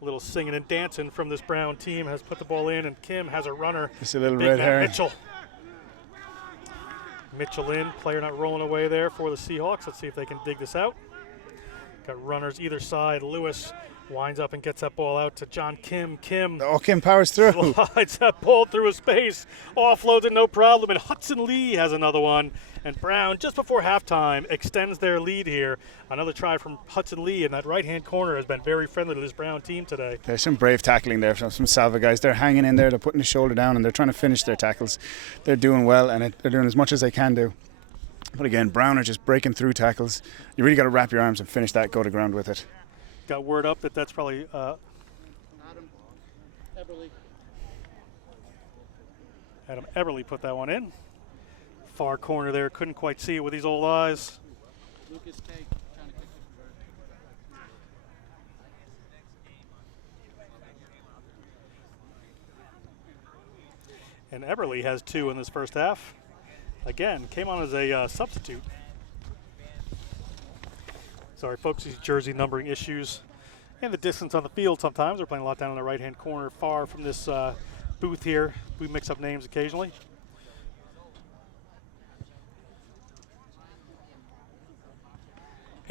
a little singing and dancing from this Brown team, has put the ball in. And Kim has a runner. Just a little Big red man herring. Mitchell in. Player not rolling away there for the Seahawks. Let's see if they can dig this out. Got runners either side. Lewis winds up and gets that ball out to John Kim. Kim Oh, Kim powers through. slides that ball through a space, offloads it no problem, and Hudson Lee has another one. And Brown, just before halftime, extends their lead here. Another try from Hudson Lee in that right-hand corner has been very friendly to this Brown team today. There's some brave tackling there from some Salve guys. They're hanging in there, they're putting the shoulder down, and they're trying to finish their tackles. They're doing well, and they're doing as much as they can do. But again, Brown are just breaking through tackles. You really got to wrap your arms and finish that, go to ground with it. Got word up that that's probably Adam Eberly put that one in. Far corner there, couldn't quite see it with these old eyes. Lucas Cake trying to kick And Eberly has 2 in this first half. Again, came on as a substitute. Sorry, folks, these jersey numbering issues and the distance on the field sometimes. They're playing a lot down in the right-hand corner, far from this booth here. We mix up names occasionally.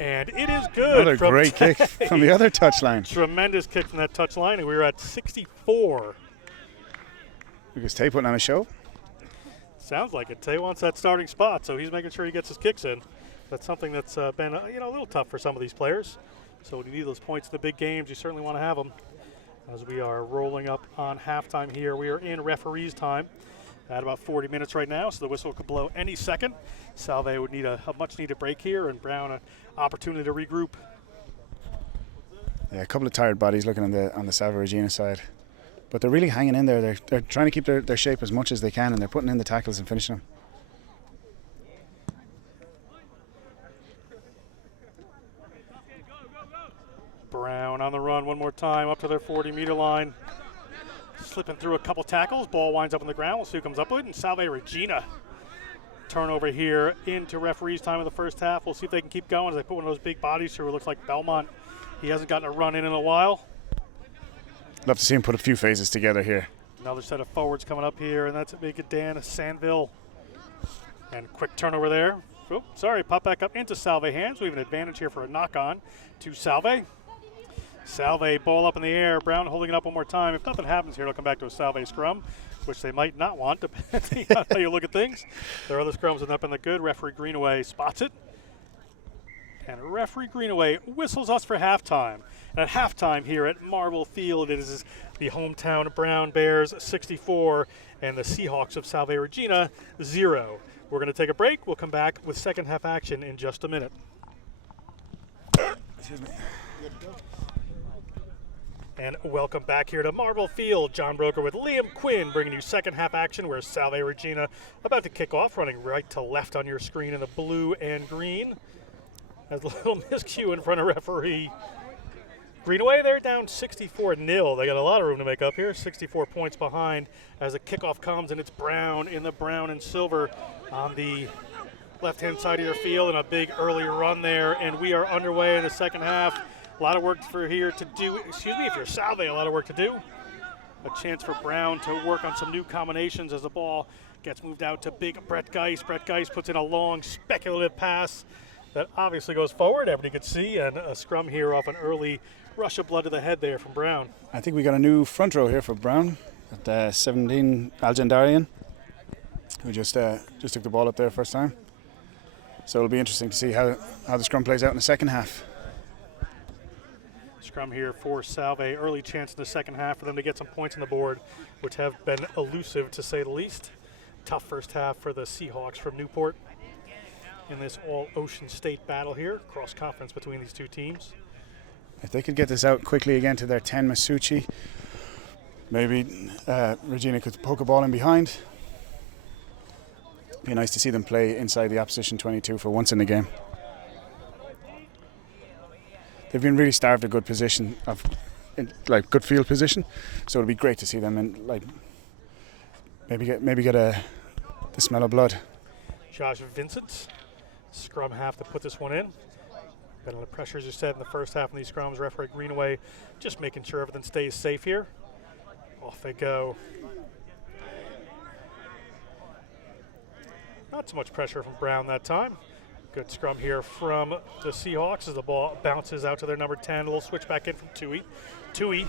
And it is good. Another from great kick from the other touchline. Tremendous kick from that touchline, and we were at 64. Lucas Tay putting on a show. Sounds like it. Tay wants that starting spot, so he's making sure he gets his kicks in. That's something that's been a little tough for some of these players. So when you need those points in the big games, you certainly want to have them. As we are rolling up on halftime here, we are in referee's time at about 40 minutes right now, so the whistle could blow any second. Salve would need a much-needed break here, and Brown an opportunity to regroup. Yeah, a couple of tired bodies looking on the Salve Regina side. But they're really hanging in there. They're trying to keep their shape as much as they can, and they're putting in the tackles and finishing them. Brown on the run one more time up to their 40-meter line. Slipping through a couple tackles. Ball winds up on the ground. We'll see who comes up with it. And Salve Regina. Turnover here into referee's time in the first half. We'll see if they can keep going as they put one of those big bodies through. It looks like Belmont. He hasn't gotten a run in a while. Love to see him put a few phases together here. Another set of forwards coming up here, and that's a big Dan Sandville. And quick turnover there. Oh, sorry, pop back up into Salve hands. We have an advantage here for a knock-on to Salve. Salve, ball up in the air. Brown holding it up one more time. If nothing happens here, it'll come back to a Salve scrum, which they might not want, depending on how you look at things. Their other scrums end up in the good. Referee Greenaway spots it. And referee Greenaway whistles us for halftime. And at halftime here at Marble Field, it is the hometown Brown Bears 64 and the Seahawks of Salve Regina 0. We're going to take a break. We'll come back with second half action in just a minute. Excuse me. And welcome back here to Marble Field. John Broker with Liam Quinn bringing you second half action where Salve Regina about to kick off, running right to left on your screen in the blue and green. Has a little miscue in front of referee Greenaway. They're down 64-0. They got a lot of room to make up here. 64 points behind as the kickoff comes, and it's Brown in the brown and silver on the left-hand side of your field, and a big early run there. And we are underway in the second half. A lot of work for here to do. Excuse me, if you're Salve, a lot of work to do. A chance for Brown to work on some new combinations as the ball gets moved out to big Brett Geis. Brett Geis puts in a long speculative pass that obviously goes forward. Everybody could see, and a scrum here off an early rush of blood to the head there from Brown. I think we got a new front row here for Brown at 17, Algendarian, who just took the ball up there first time. So it'll be interesting to see how the scrum plays out in the second half. Scrum here for Salve. Early chance in the second half for them to get some points on the board, which have been elusive to say the least. Tough first half for the Seahawks from Newport in this all-Ocean State battle here, cross-conference between these two teams. If they could get this out quickly again to their 10 Masucci, maybe Regina could poke a ball in behind. Be nice to see them play inside the opposition 22 for once in the game. They've been really starved of good position, good field position, so it'll be great to see them in maybe get the smell of blood. Josh Vincent, scrum half to put this one in. Been under pressure, as you said, in the first half of these scrums. Referee Greenaway just making sure everything stays safe here. Off they go. Not so much pressure from Brown that time. Good scrum here from the Seahawks as the ball bounces out to their number 10. A little switch back in from Tui. Tui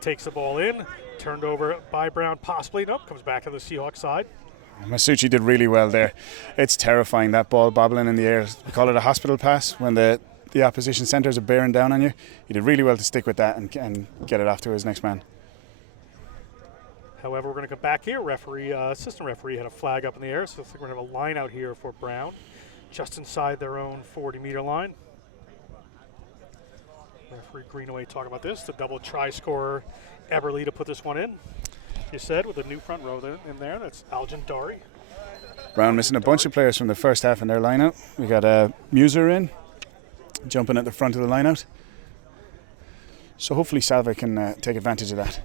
takes the ball in, turned over by Brown possibly. Nope, comes back to the Seahawks side. Masucci did really well there. It's terrifying, that ball bobbling in the air. We call it a hospital pass when the opposition centres are bearing down on you. He did really well to stick with that and get it off to his next man. However, we're going to come back here. Assistant referee had a flag up in the air, so I think we're going to have a line out here for Brown, just inside their own 40-meter line. Referee Greenaway talking about this. The double try scorer, Eberle, to put this one in. You said with a new front row there, in there. That's Algin Dari. Brown missing a bunch of players from the first half in their line-out. We got Muser in, jumping at the front of the line-out. So hopefully Salve can take advantage of that.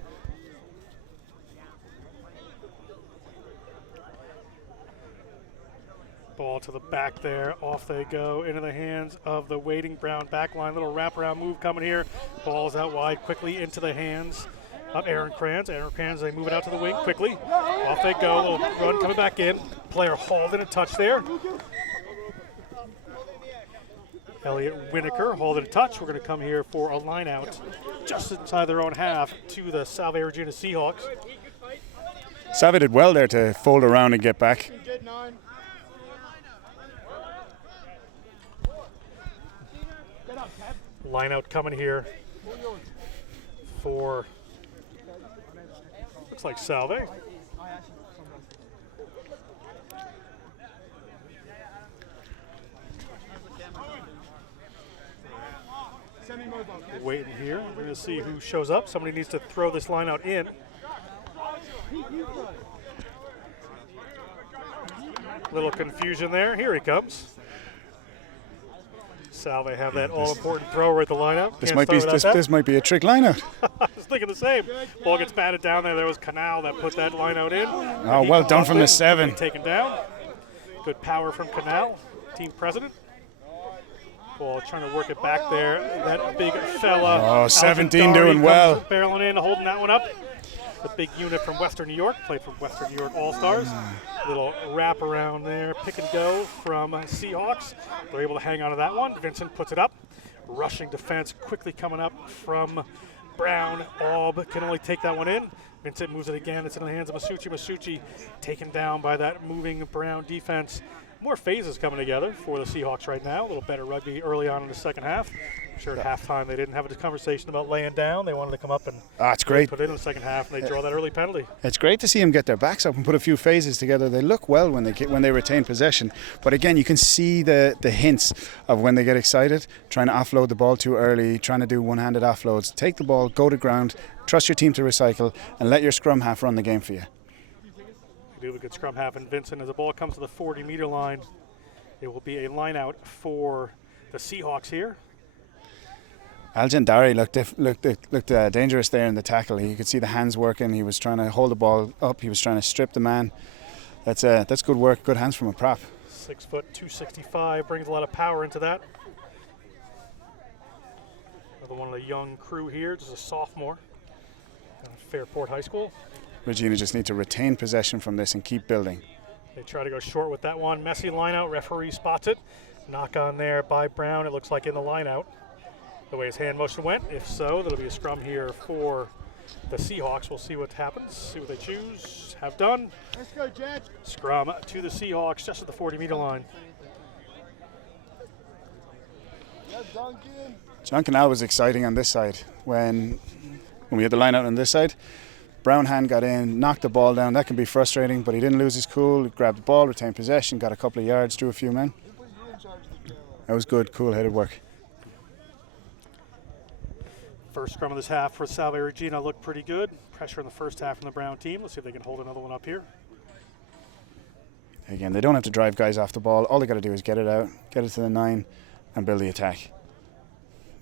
Ball to the back there. Off they go into the hands of the waiting Brown backline. Little wraparound move coming here. Ball's out wide quickly into the hands of Aaron Kranz. Aaron Kranz, they move it out to the wing quickly. Off they go. Little run coming back in. Player hauled in a touch there. Elliot Winokur hauled in a touch. We're going to come here for a line out just inside their own half to the Salve Regina Seahawks. Salve did well there to fold around and get back. Line out coming here for, looks like Salve. Waiting here. We're going to see who shows up. Somebody needs to throw this line out in. Little confusion there. Here he comes. Salve have that all-important thrower at the lineup. This might be a trick lineout. I was thinking the same. Ball gets batted down there. There was Canal that put that lineout in. Oh, well done from the 7. Taken down. Good power from Canal, team president. Ball trying to work it back there. That big fella. Oh, 17 doing well. Barreling in, holding that one up. The big unit from Western New York, played for Western New York All-Stars. Little wrap around there, pick and go from Seahawks. They're able to hang on to that one. Vincent puts it up. Rushing defense quickly coming up from Brown. Alb can only take that one in. Vincent moves it again. It's in the hands of Masucci. Masucci taken down by that moving Brown defense. More phases coming together for the Seahawks right now. A little better rugby early on in the second half. I'm sure at halftime they didn't have a conversation about laying down. They wanted to come up and it's great. Put it in the second half, and they draw that early penalty. It's great to see them get their backs up and put a few phases together. They look well when they retain possession. But again, you can see the hints of when they get excited, trying to offload the ball too early, trying to do one-handed offloads. Take the ball, go to ground, trust your team to recycle, and let your scrum half run the game for you. Do a good scrum half, and Vincent, as the ball comes to the 40-meter line, it will be a line out for the Seahawks here. Algin Dari looked dangerous there in the tackle. You could see the hands working. He was trying to hold the ball up. He was trying to strip the man. That's good work, good hands from a prop. 6 foot, 265, brings a lot of power into that. Another one of the young crew here, just a sophomore at Fairport High School. Regina just need to retain possession from this and keep building. They try to go short with that one. Messy line out. Referee spots it. Knock on there by Brown. It looks like in the line out. The way his hand motion went. If so, there'll be a scrum here for the Seahawks. We'll see what happens. See what they choose. Have done. Let's go, Jed. Scrum to the Seahawks just at the 40-meter line. John Canal was exciting on this side. When we had the line out on this side, Brown hand got in, knocked the ball down. That can be frustrating, but he didn't lose his cool. He grabbed the ball, retained possession, got a couple of yards, drew a few men. That was good, cool-headed work. First scrum of this half for Salve Regina looked pretty good. Pressure in the first half from the Brown team. Let's see if they can hold another one up here. Again, they don't have to drive guys off the ball. All they got to do is get it out, get it to the 9, and build the attack.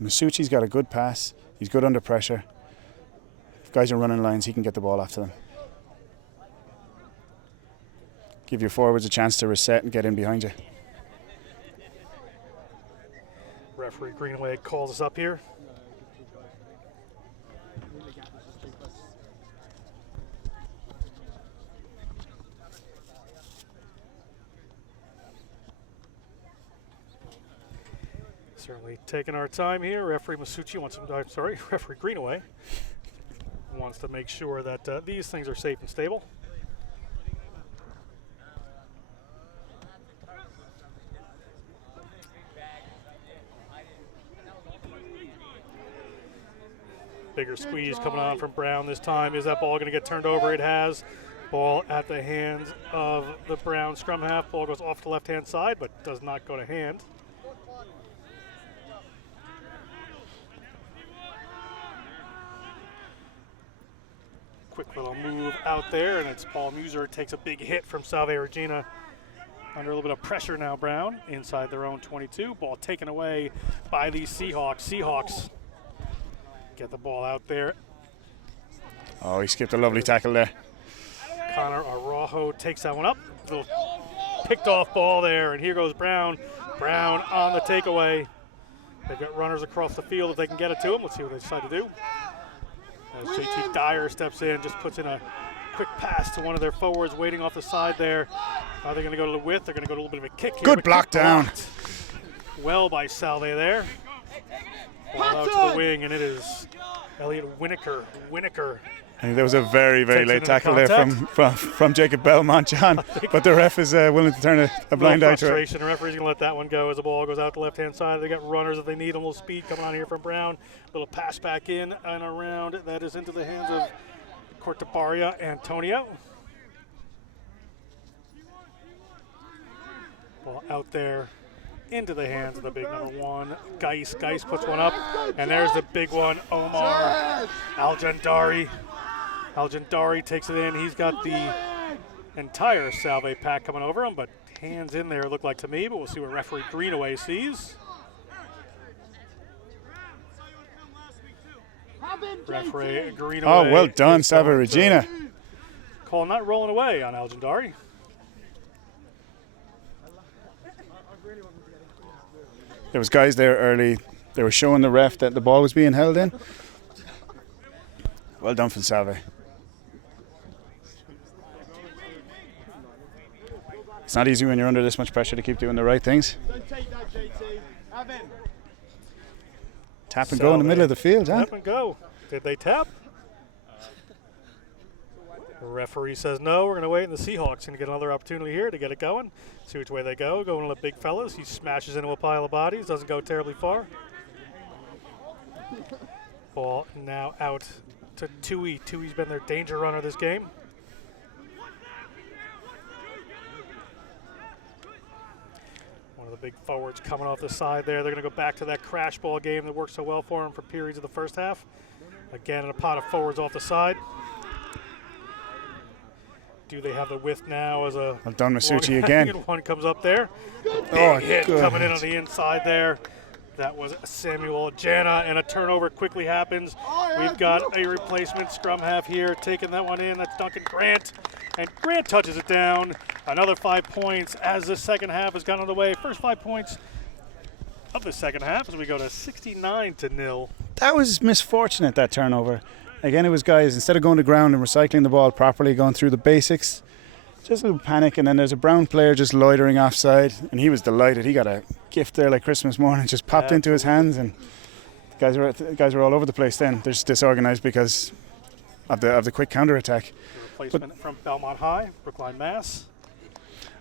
Masucci's got a good pass. He's good under pressure. If guys are running lines, he can get the ball after them. give your forwards a chance to reset and get in behind you. Referee Greenaway calls us up here. Certainly taking our time here. Referee Masucci wants Referee Greenaway wants to make sure that these things are safe and stable. Bigger squeeze coming on from Brown this time. Is that ball going to get turned over? It has. Ball at the hands of the Brown scrum half. Ball goes off the left-hand side, but does not go to hand. Quick little move out there, and it's Paul Muser takes a big hit from Salve Regina. Under a little bit of pressure now, Brown inside their own 22. Ball taken away by these Seahawks. Seahawks get the ball out there. Oh, he skipped a lovely tackle there. Connor Araujo takes that one up. Little picked off ball there, and here goes Brown. Brown on the takeaway. They've got runners across the field if they can get it to him. Let's see what they decide to do. As JT Dyer steps in, just puts in a quick pass to one of their forwards waiting off the side there. Are they going to go to the width? They're going to go to a little bit of a kick here. Good block down. Well by Salve there. Ball out to the wing, and it is Elliot Winokur. I think there was a very, very Takes it late into tackle there from Jacob Belmont, John. But the ref is willing to turn a blind eye to it. Frustration. The referee's going to let that one go as the ball goes out the left-hand side. They got runners if they need them. A little speed coming on here from Brown. Little pass back in and around. That is into the hands of Cortabaria Antonio. Ball out there into the hands of the big number one. Geis puts one up. And there's the big one, Omar Aljandari. Aljandari takes it in. He's got the entire Salve pack coming over him, but hands in there look like to me, but we'll see what referee Greenaway sees. Referee Greenaway. Oh, well done, Salve Regina. Call not rolling away on Aljandari. There was guys there early. They were showing the ref that the ball was being held in. Well done from Salve. It's not easy when you're under this much pressure to keep doing the right things. Don't take that, JT. Have him. Tap and go in the middle of the field, huh? Tap and go. Did they tap? The referee says no. We're going to wait, and the Seahawks going to get another opportunity here to get it going. See which way they go. Going to the big fellas. He smashes into a pile of bodies. Doesn't go terribly far. Ball now out to Tui. Tui's been their danger runner this game. One of the big forwards coming off the side there. They're going to go back to that crash ball game that worked so well for them for periods of the first half. Again, in a pot of forwards off the side. Do they have the width now as a... Well done, Masucci again. One comes up there. Oh, Big hit good. coming in on the inside there. That was Samuel Jana, and a turnover quickly happens. We've got a replacement scrum half here, taking that one in. That's Duncan Grant, and Grant touches it down. Another 5 points as the second half has gotten underway. First 5 points of the second half as we go to 69-0. That was misfortunate, that turnover. Again, it was guys, instead of going to ground and recycling the ball properly, going through the basics, just a little panic, and then there's a Brown player just loitering offside, and he was delighted. He got a gift there like Christmas morning, just popped into his hands, and the guys were all over the place then. They're just disorganized because of the quick counter-attack. Replacement from Belmont High, Brookline, Mass.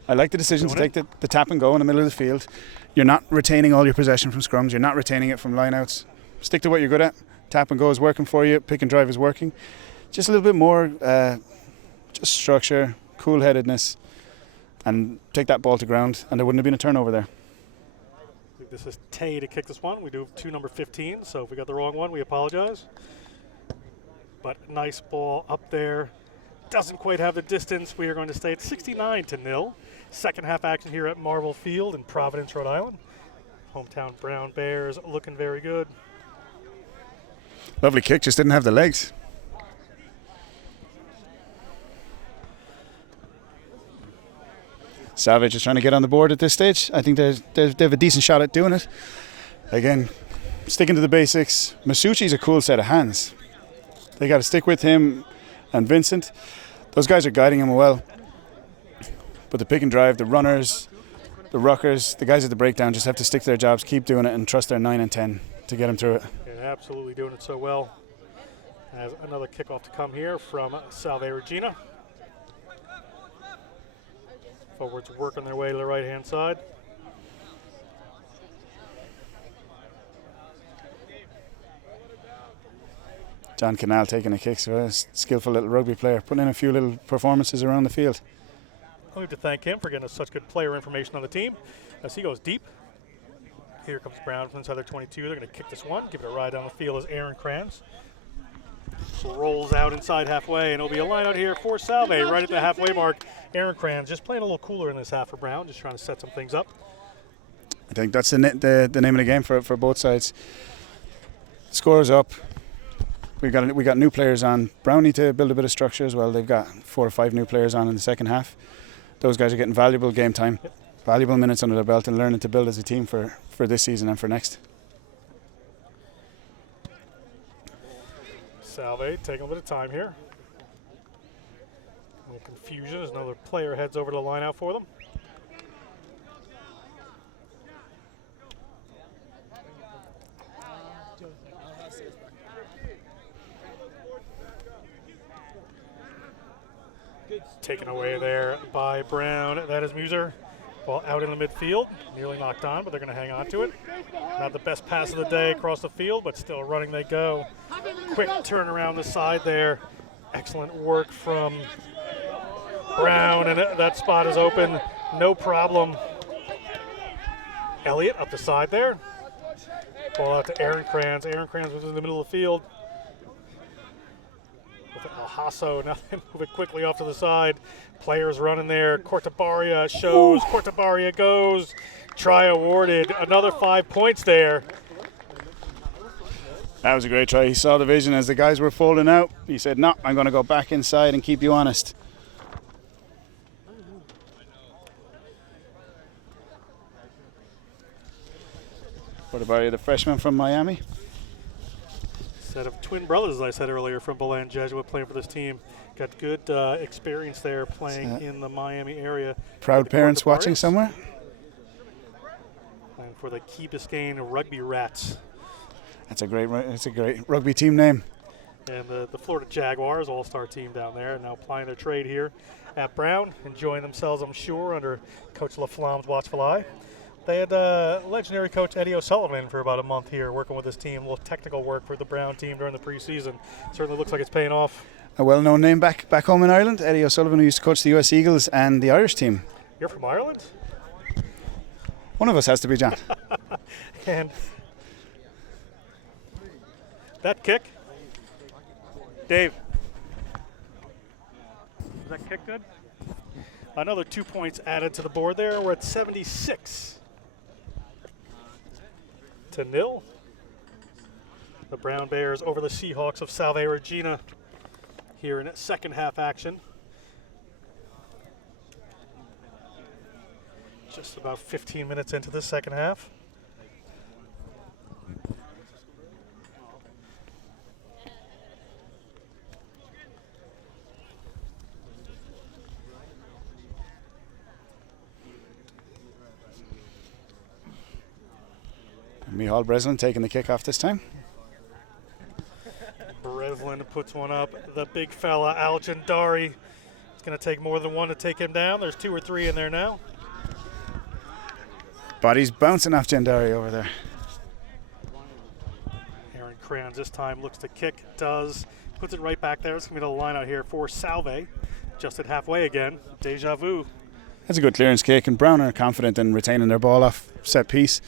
I like the decision to take the tap and go in the middle of the field. You're not retaining all your possession from scrums. You're not retaining it from lineouts. Stick to what you're good at. Tap and go is working for you. Pick and drive is working. Just a little bit more just structure, cool-headedness, and take that ball to ground, and there wouldn't have been a turnover there. I think this is Tay to kick this one. We do have two number 15, so if we got the wrong one, we apologize. But nice ball up there. Doesn't quite have the distance. We are going to stay at 69-0. Second half action here at Marvel Field in Providence, Rhode Island. Hometown Brown Bears looking very good. Lovely kick, just didn't have the legs. Salve is trying to get on the board at this stage. I think they have a decent shot at doing it. Again, sticking to the basics. Masucci's a cool set of hands. They got to stick with him and Vincent. Those guys are guiding him well. But the pick and drive, the runners, the ruckers, the guys at the breakdown just have to stick to their jobs, keep doing it, and trust their 9 and 10 to get them through it. Yeah, absolutely doing it so well. As another kickoff to come here from Salve Regina. Forwards working their way to the right-hand side. John Canal taking a kick, so a skillful little rugby player, putting in a few little performances around the field. I need to thank him for getting us such good player information on the team as he goes deep. Here comes Brown from inside their 22. They're going to kick this one, give it a ride down the field as Aaron Kranz rolls out inside halfway, and it'll be a line out here for Salve right at the halfway mark. Aaron Kranz just playing a little cooler in this half for Brown, just trying to set some things up. I think that's the name of the game for both sides. Scores up. We got new players on. Brown need to build a bit of structure as well. They've got 4 or 5 new players on in the second half. Those guys are getting valuable game time, valuable minutes under their belt, and learning to build as a team for this season and for next. Salve taking a bit of time here. A little confusion as another player heads over to the line out for them. Taken away there by Brown. That is Muser. Ball out in the midfield. Nearly knocked on, but they're going to hang on to it. Not the best pass of the day across the field, but still running they go. Quick turn around the side there. Excellent work from Brown, and that spot is open. No problem. Elliott up the side there. Ball out to Aaron Kranz. Aaron Kranz was in the middle of the field. El Hasso, now they move it quickly off to the side. Players running there. Cortabaria shows. Cortabaria goes. Try awarded. Another 5 points there. That was a great try. He saw the vision as the guys were folding out. He said, no, I'm going to go back inside and keep you honest. Cortabaria, the freshman from Miami. Set of twin brothers, as I said earlier, from Belen Jesuit playing for this team. Got good experience there playing in the Miami area. Proud parents watching somewhere. Playing for the Key Biscayne Rugby Rats. That's a great rugby team name. And the Florida Jaguars all-star team down there now plying their trade here at Brown, enjoying themselves, I'm sure, under Coach LaFlamme's watchful eye. They had legendary coach Eddie O'Sullivan for about a month here working with this team, a little technical work for the Brown team during the preseason. Certainly looks like it's paying off. A well-known name back home in Ireland, Eddie O'Sullivan, who used to coach the US Eagles and the Irish team. You're from Ireland? One of us has to be, John. And that kick, Dave, is that kick good? Another 2 points added to the board there. We're at 76 to 0. The Brown Bears over the Seahawks of Salve Regina here in second half action. Just about 15 minutes into the second half. Mihal Breslin taking the kick off this time. Breslin puts one up. The big fella, Al Jandari. It's going to take more than one to take him down. There's 2 or 3 in there now. Body's bouncing off Jandari over there. Aaron Kranz this time looks to kick, does. Puts it right back there. It's going to be the line out here for Salve. Just at halfway again. Deja vu. That's a good clearance kick, and Brown are confident in retaining their ball off set piece.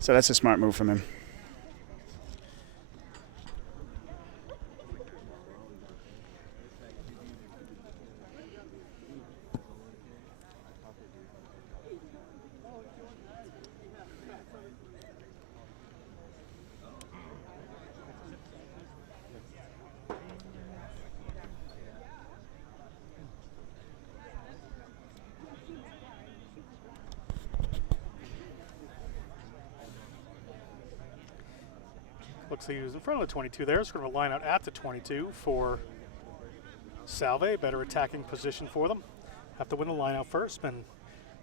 So that's a smart move from him. Looks like he was in front of the 22 there. It's going to line out at the 22 for Salve. Better attacking position for them. Have to win the line out first. Been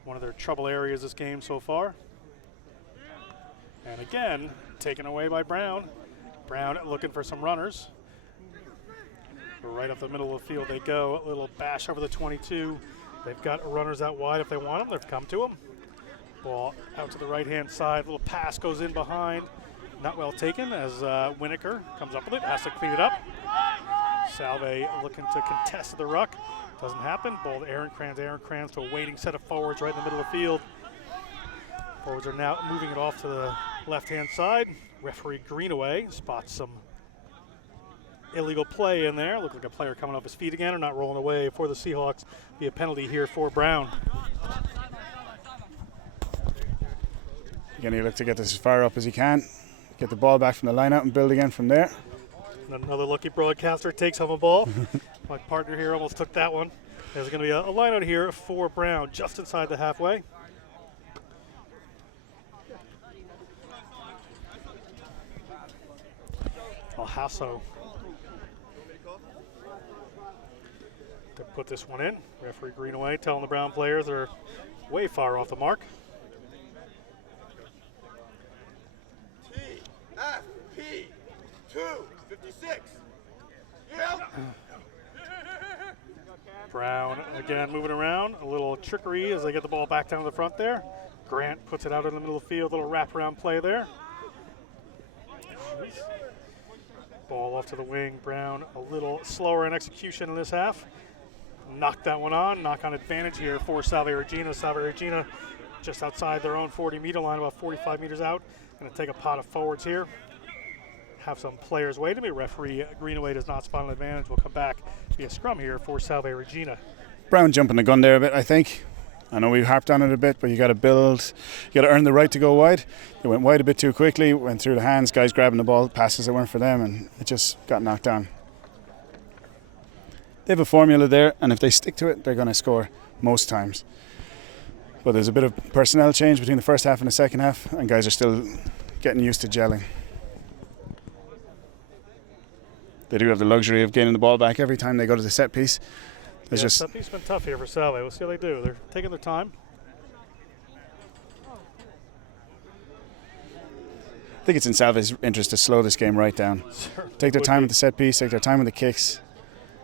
one of their trouble areas this game so far. And again, taken away by Brown. Brown looking for some runners. Right up the middle of the field they go. A little bash over the 22. They've got runners out wide if they want them. They've come to them. Ball out to the right-hand side. Little pass goes in behind. Not well taken as Winokur comes up with it. Has to clean it up. Salve looking to contest the ruck. Doesn't happen. Ball to Aaron Kranz. Aaron Kranz to a waiting set of forwards right in the middle of the field. Forwards are now moving it off to the left-hand side. Referee Greenaway spots some illegal play in there. Looks like a player coming off his feet again or not rolling away for the Seahawks. Be a penalty here for Brown. Again, he looks to get this as far up as he can. Get the ball back from the line out and build again from there. And another lucky broadcaster takes home a ball. My partner here almost took that one. There's going to be a line out here for Brown just inside the halfway. Alhasso to put this one in. Referee Greenaway telling the Brown players they're way far off the mark. TFP 256. Yep. Brown again moving around. A little trickery as they get the ball back down to the front there. Grant puts it out in the middle of the field. A little wraparound play there. Ball off to the wing. Brown a little slower in execution in this half. Knocked that one on. Knock on advantage here for Salve Regina. Salve Regina just outside their own 40-meter line, about 45 meters out. Going to take a pot of forwards here. Have some players waiting. Referee Greenaway does not spot an advantage. We'll come back. Be a scrum here for Salve Regina. Brown jumping the gun there a bit, I think. I know we harped on it a bit, but you got to build, you got to earn the right to go wide. They went wide a bit too quickly, went through the hands, guys grabbing the ball, passes that weren't for them, and it just got knocked down. They have a formula there, and if they stick to it, they're going to score most times. But there's a bit of personnel change between the first half and the second half, and guys are still getting used to gelling. They do have the luxury of gaining the ball back every time they go to the set piece. Yeah, set piece been tough here for Salve. We'll see how they do. They're taking their time. I think it's in Salve's interest to slow this game right down. Take their time with the set piece, take their time with the kicks.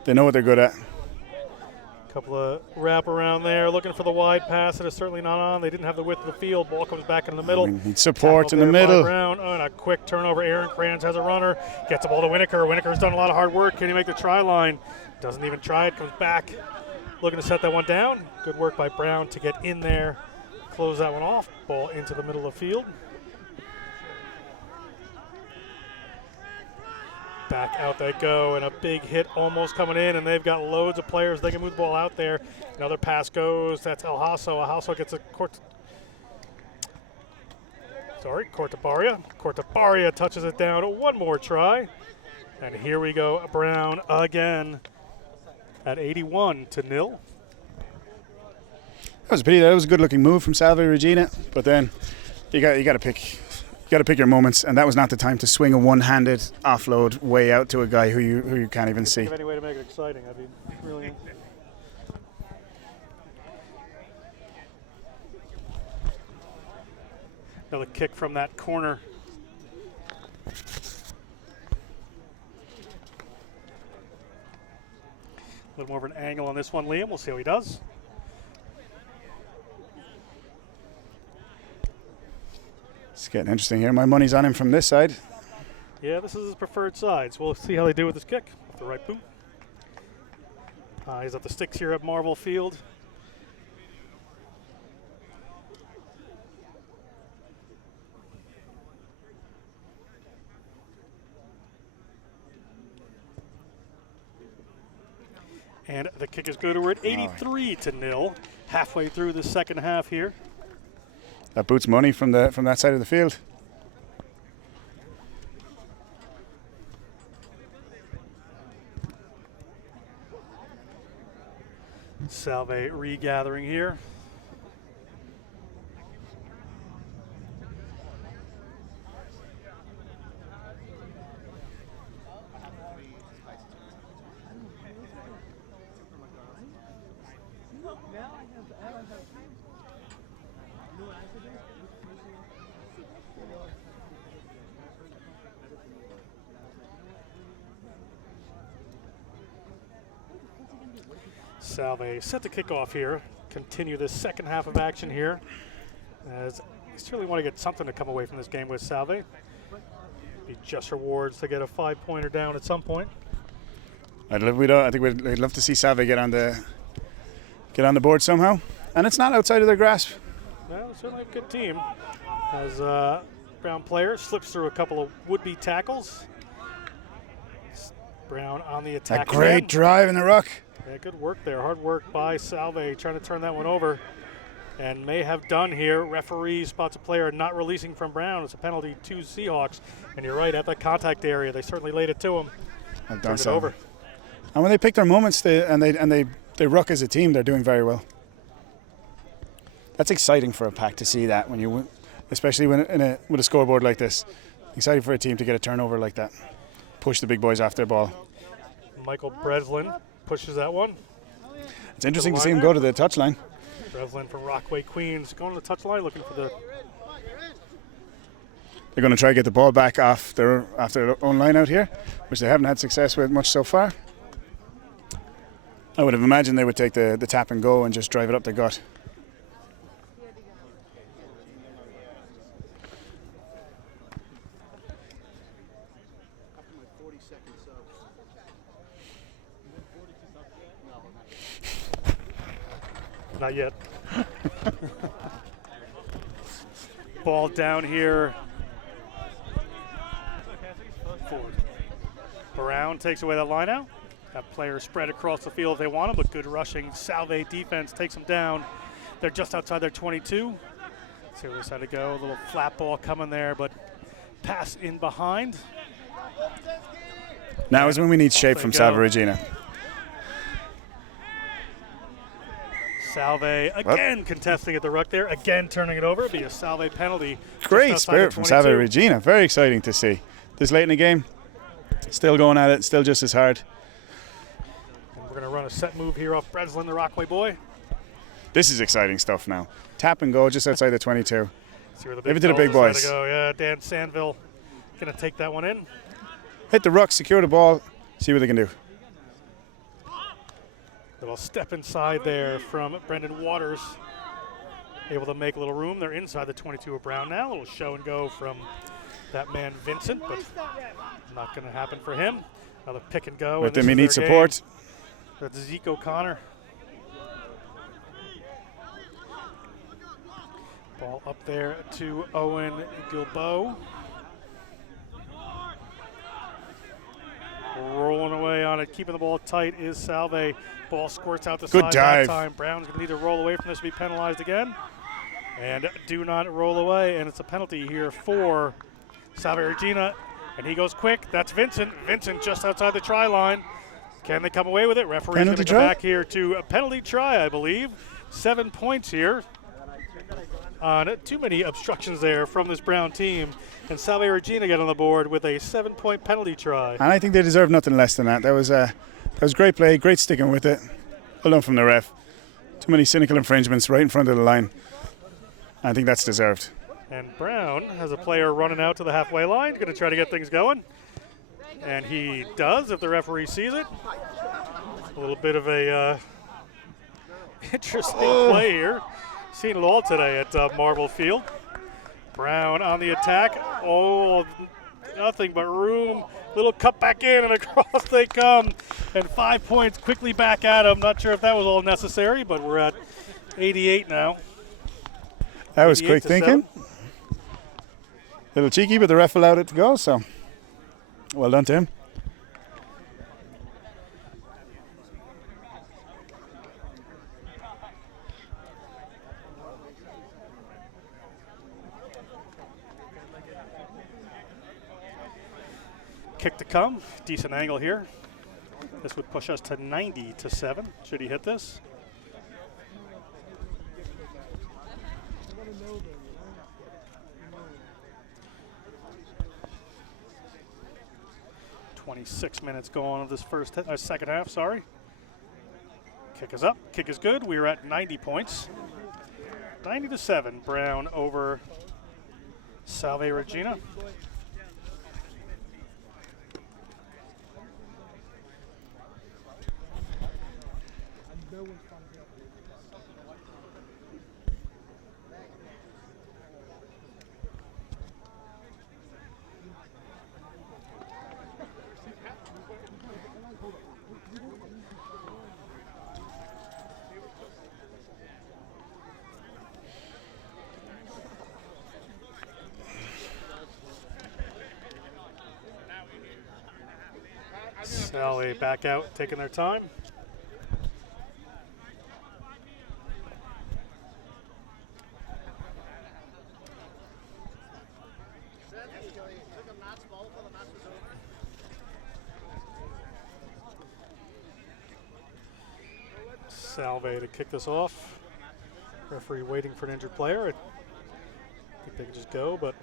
They know what they're good at. Couple of wrap around there, looking for the wide pass. It is certainly not on. They didn't have the width of the field. Ball comes back in the middle. We need support in the Tackled there by middle. Brown. Oh, and a quick turnover. Aaron Kranz has a runner. Gets the ball to Winokur. Winokur's done a lot of hard work. Can he make the try line? Doesn't even try it. Comes back. Looking to set that one down. Good work by Brown to get in there. Close that one off. Ball into the middle of the field. Back out they go, and a big hit almost coming in, and they've got loads of players. They can move the ball out there. Another pass goes. That's Alhasso. Alhasso gets a Cortabaria. Cortabaria touches it down. One more try. And here we go. Brown again at 81-0. That was a pity. That was a good-looking move from Salve Regina, but then you got to pick your moments, and that was not the time to swing a one-handed offload way out to a guy who you can't even see. If any way to make it exciting, I'd be really. Another kick from that corner. A little more of an angle on this one, Liam. We'll see how he does. It's getting interesting here. My money's on him from this side. Yeah, this is his preferred side, so we'll see how they do with this kick. Off the right boot. He's at the sticks here at Marvel Field. And the kick is good. We're at 83-0, halfway through the second half here. That boot's money from that side of the field. Salve regathering here. Salve set to kick off here. Continue this second half of action here. As you certainly want to get something to come away from this game with Salve. Be just rewards to get a 5-pointer down at some point. I think we'd love to see Salve get on the board somehow, and it's not outside of their grasp. Well, certainly a good team. As Brown player slips through a couple of would-be tackles. Brown on the attack. A great again. drive in the ruck. Yeah, good work there. Hard work by Salve trying to turn that one over. And may have done here. Referee spots a player not releasing from Brown. It's a penalty to Seahawks. And you're right, at that contact area, they certainly laid it to him. I've done Turned it so. over. And when they pick their moments, they ruck as a team. They're doing very well. That's exciting for a pack to see that when you win, especially when with a scoreboard like this. Exciting for a team to get a turnover like that. Push the big boys off their ball. Michael Breslin pushes that one. It's interesting to see him go to the touchline. Breslin from Rockaway, Queens, going to the touchline looking for the... They're going to try to get the ball back off their own line out here, which they haven't had success with much so far. I would have imagined they would take the tap and go and just drive it up the gut. Not yet. Ball down here. Forward. Brown takes away that line out. Got players spread across the field if they want them, but good rushing. Salve defense takes them down. They're just outside their 22. See where they decided to go. A little flat ball coming there, but pass in behind. Now is when we need shape from Salve Regina. Salve again contesting at the ruck there, again turning it over. It'd be a Salve penalty. Great spirit from Salve Regina. Very exciting to see. This late in the game, still going at it, still just as hard. And we're going to run a set move here off Breslin, the Rockaway boy. This is exciting stuff now. Tap and go just outside the 22. See where the Leave it to the big boys. Go. Yeah, Dan Sandville going to take that one in. Hit the ruck, secure the ball, see what they can do. Little step inside there from Brendan Waters. Able to make a little room. They're inside the 22 of Brown now. A little show and go from that man Vincent, but not going to happen for him. Another pick and go. But then we need support. That's Zeke O'Connor. Ball up there to Owen Gilbo. Rolling away on it, keeping the ball tight is Salve. Ball squirts out the side that time. Brown's going to need to roll away from this to be penalized again. And do not roll away, and it's a penalty here for Salve Regina. And he goes quick. That's Vincent. Vincent just outside the try line. Can they come away with it? Referee's going to go back here to a penalty try, I believe. 7 points here. On too many obstructions there from this Brown team. And Salve Regina get on the board with a 7-point penalty try. And I think they deserve nothing less than that. That was great play, great sticking with it. Well done from the ref. Too many cynical infringements right in front of the line. I think that's deserved. And Brown has a player running out to the halfway line, going to try to get things going. And he does if the referee sees it. A little bit of a interesting play here. Seen it all today at Marble Field. Brown on the attack. Oh, nothing but room. Little cut back in and across they come. And 5 points quickly back at him. Not sure if that was all necessary, but we're at 88 now. That was quick thinking. Little cheeky, but the ref allowed it to go, so well done to him. Kick to come, decent angle here. This would push us to 90-7. Should he hit this? .26 minutes going of this second half. Sorry. Kick is up. Kick is good. We are at 90 points. 90-7. Brown over Salve Regina. Salve back out, taking their time. Salve to kick this off. Referee waiting for an injured player. I think they could just go, but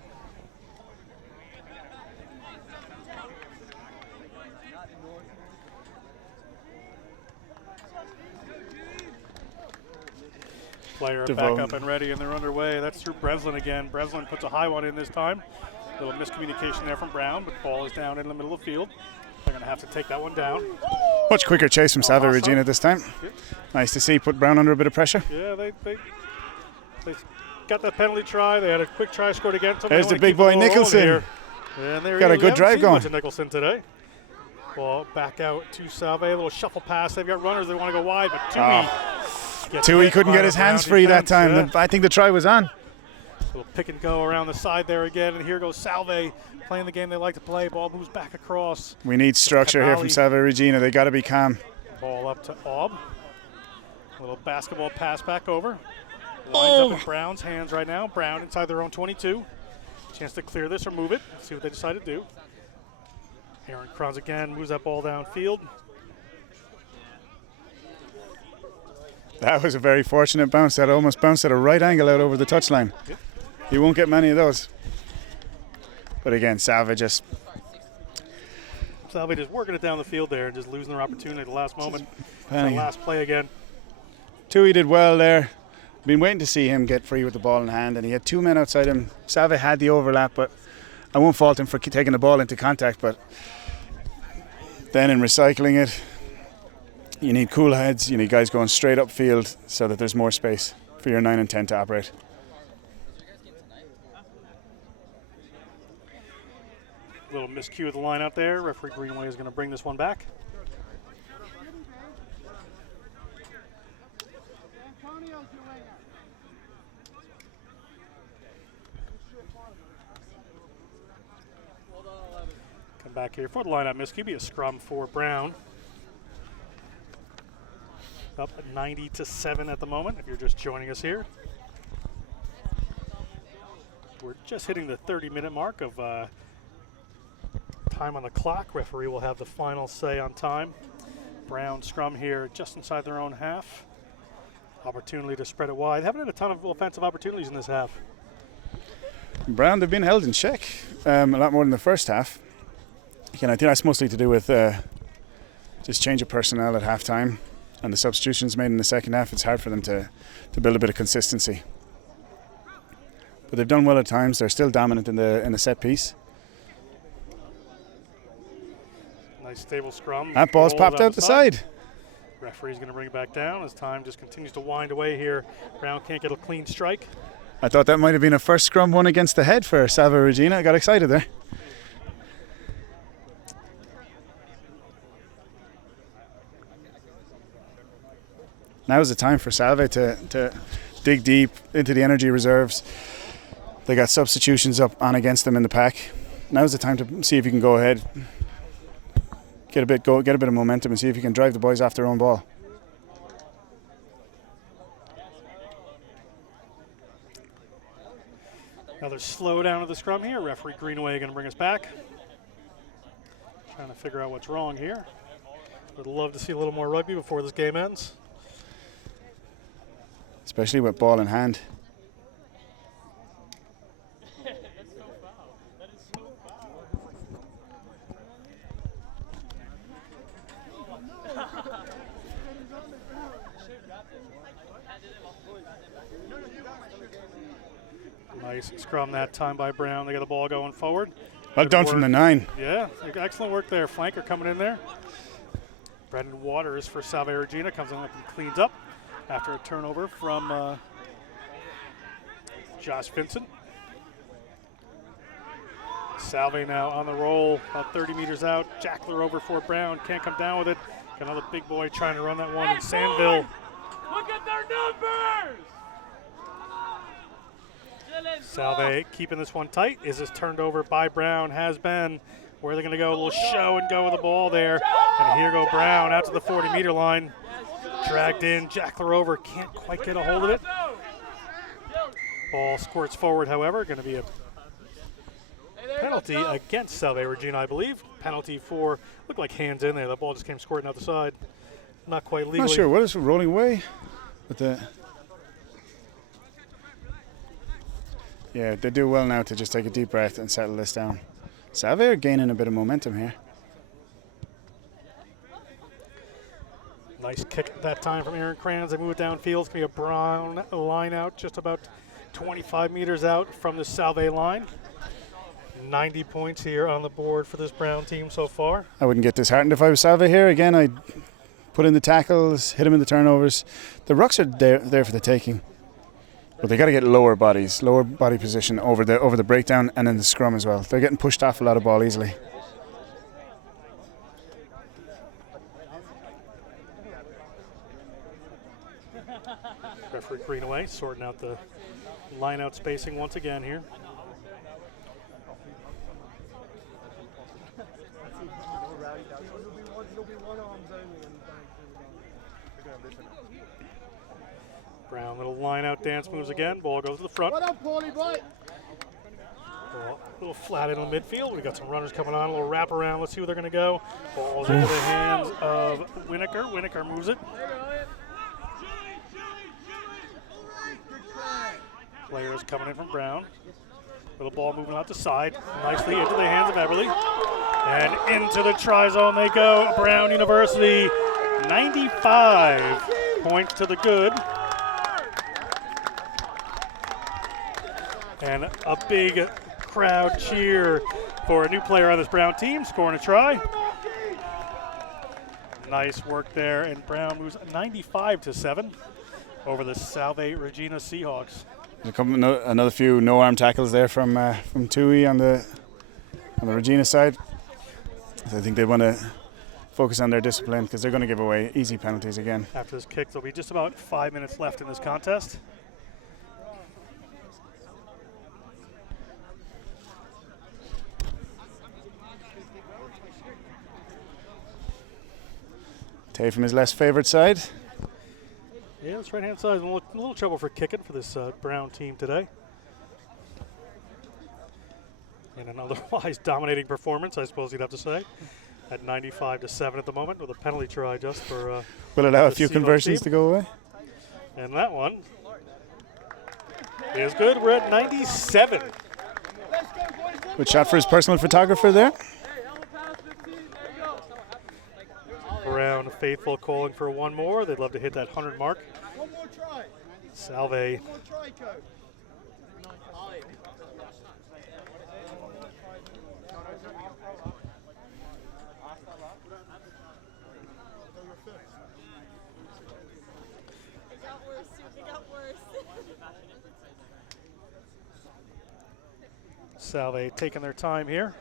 player back up and ready, and they're underway. That's through Breslin again. Breslin puts a high one in this time. A little miscommunication there from Brown, but ball is down in the middle of the field. They're going to have to take that one down. Much quicker chase from Salve Regina this time. Yep. Nice to see. Put Brown under a bit of pressure. Yeah, they got that penalty try. They had a quick try scored against them. There's the big boy Nicholson. And there got a good drive going. Much of Nicholson today. Ball back out to Salve. A little shuffle pass. They've got runners. They want to go wide, but Tui couldn't get his hands free that time. Yeah. I think the try was on. Little pick and go around the side there again, and here goes Salve playing the game they like to play. Ball moves back across. We need structure here from Salve Regina. They got to be calm. Ball up to Aub. A little basketball pass back over. Lines up in Brown's hands right now. Brown inside their own 22. Chance to clear this or move it. Let's see what they decide to do. Aaron Kranz again moves that ball downfield. That was a very fortunate bounce. That almost bounced at a right angle out over the touchline. Yep. You won't get many of those. But again, Salve just working it down the field there and just losing their opportunity at the last moment. The last play again. Tui did well there. Been waiting to see him get free with the ball in hand, and he had two men outside him. Salve had the overlap, but I won't fault him for taking the ball into contact. But then in recycling it, you need cool heads. You need guys going straight upfield so that there's more space for your 9 and 10 to operate. Little miscue of the line out there. Referee Greenway is going to bring this one back. Come back here for the lineup. Miscue, be a scrum for Brown. Up at 90-7 at the moment, if you're just joining us here. We're just hitting the 30-minute mark of time on the clock. Referee will have the final say on time. Brown scrum here just inside their own half. Opportunity to spread it wide. Haven't had a ton of offensive opportunities in this half. Brown, they've been held in check a lot more than the first half. Again, I think that's mostly to do with just change of personnel at halftime and the substitutions made in the second half. It's hard for them to build a bit of consistency. But they've done well at times. They're still dominant in the set piece. Nice stable scrum. That ball's popped out the side. Referee's going to bring it back down as time just continues to wind away here. Brown can't get a clean strike. I thought that might have been a first scrum one against the head for Salve Regina. I got excited there. Now is the time for Salve to dig deep into the energy reserves. They got substitutions up on against them in the pack. Now is the time to see if you can go ahead, get a bit of momentum, and see if you can drive the boys off their own ball. Another slow down of the scrum here. Referee Greenaway going to bring us back. Trying to figure out what's wrong here. Would love to see a little more rugby before this game ends. Especially with ball in hand. Nice scrum that time by Brown. They got the ball going forward. Well done from the 9. Yeah, excellent work there. Flanker coming in there. Brendan Waters for Salve Regina comes in and cleans up after a turnover from Josh Vincent. Salve now on the roll, about 30 meters out. Jackler over for Brown, can't come down with it. Got another big boy trying to run that one in Sandville. Look at their numbers! Salve keeping this one tight. Is this turned over by Brown? Has been. Where are they going to go? A little show and go with the ball there. And here go Brown out to the 40-meter line. Dragged in, Jackler over, can't quite get a hold of it. Ball squirts forward, however, going to be a penalty against Salve Regina, I believe. Penalty for, looked like hands in there. The ball just came squirting out the side. Not quite legally. Not sure what is rolling away, but yeah, they do well now to just take a deep breath and settle this down. Salve are gaining a bit of momentum here. Nice kick that time from Aaron Kranz. They move it downfield. It's going to be a Brown line out just about 25 meters out from the Salve line. 90 points here on the board for this Brown team so far. I wouldn't get disheartened if I was Salve here. Again, I'd put in the tackles, hit him in the turnovers. The rucks are there for the taking. But they got to get lower body position over the breakdown and in the scrum as well. They're getting pushed off a lot of ball easily. Referee Greenaway sorting out the line out spacing once again here. Brown, little line out dance moves again. Ball goes to the front. Ball a little flat in the midfield. We got some runners coming on. A little wrap around. Let's see where they're going to go. Ball's into the hands of Winokur. Winokur moves it. Players coming in from Brown. With the ball moving out the side. Nicely into the hands of Everly. And into the try zone they go. Brown University, 95 points to the good. And a big crowd cheer for a new player on this Brown team, scoring a try. Nice work there, and Brown moves 95-7 over the Salve Regina Seahawks. Another few no-arm tackles there from Tui on the Regina side. So I think they want to focus on their discipline because they're going to give away easy penalties again. After this kick, there'll be just about 5 minutes left in this contest. Tay from his less favourite side. Yeah, this right-hand side is a little trouble for kicking for this Brown team today. And an otherwise dominating performance, I suppose you'd have to say, at 95-7 at the moment with a penalty try just for. Will allow a few conversions to go away. And that one is good. We're at 97. Good shot for his personal photographer there. Brown faithful calling for one more. They'd love to hit that 100 mark. One more try. Salve. One more try, coach. It got worse. Salve taking their time here,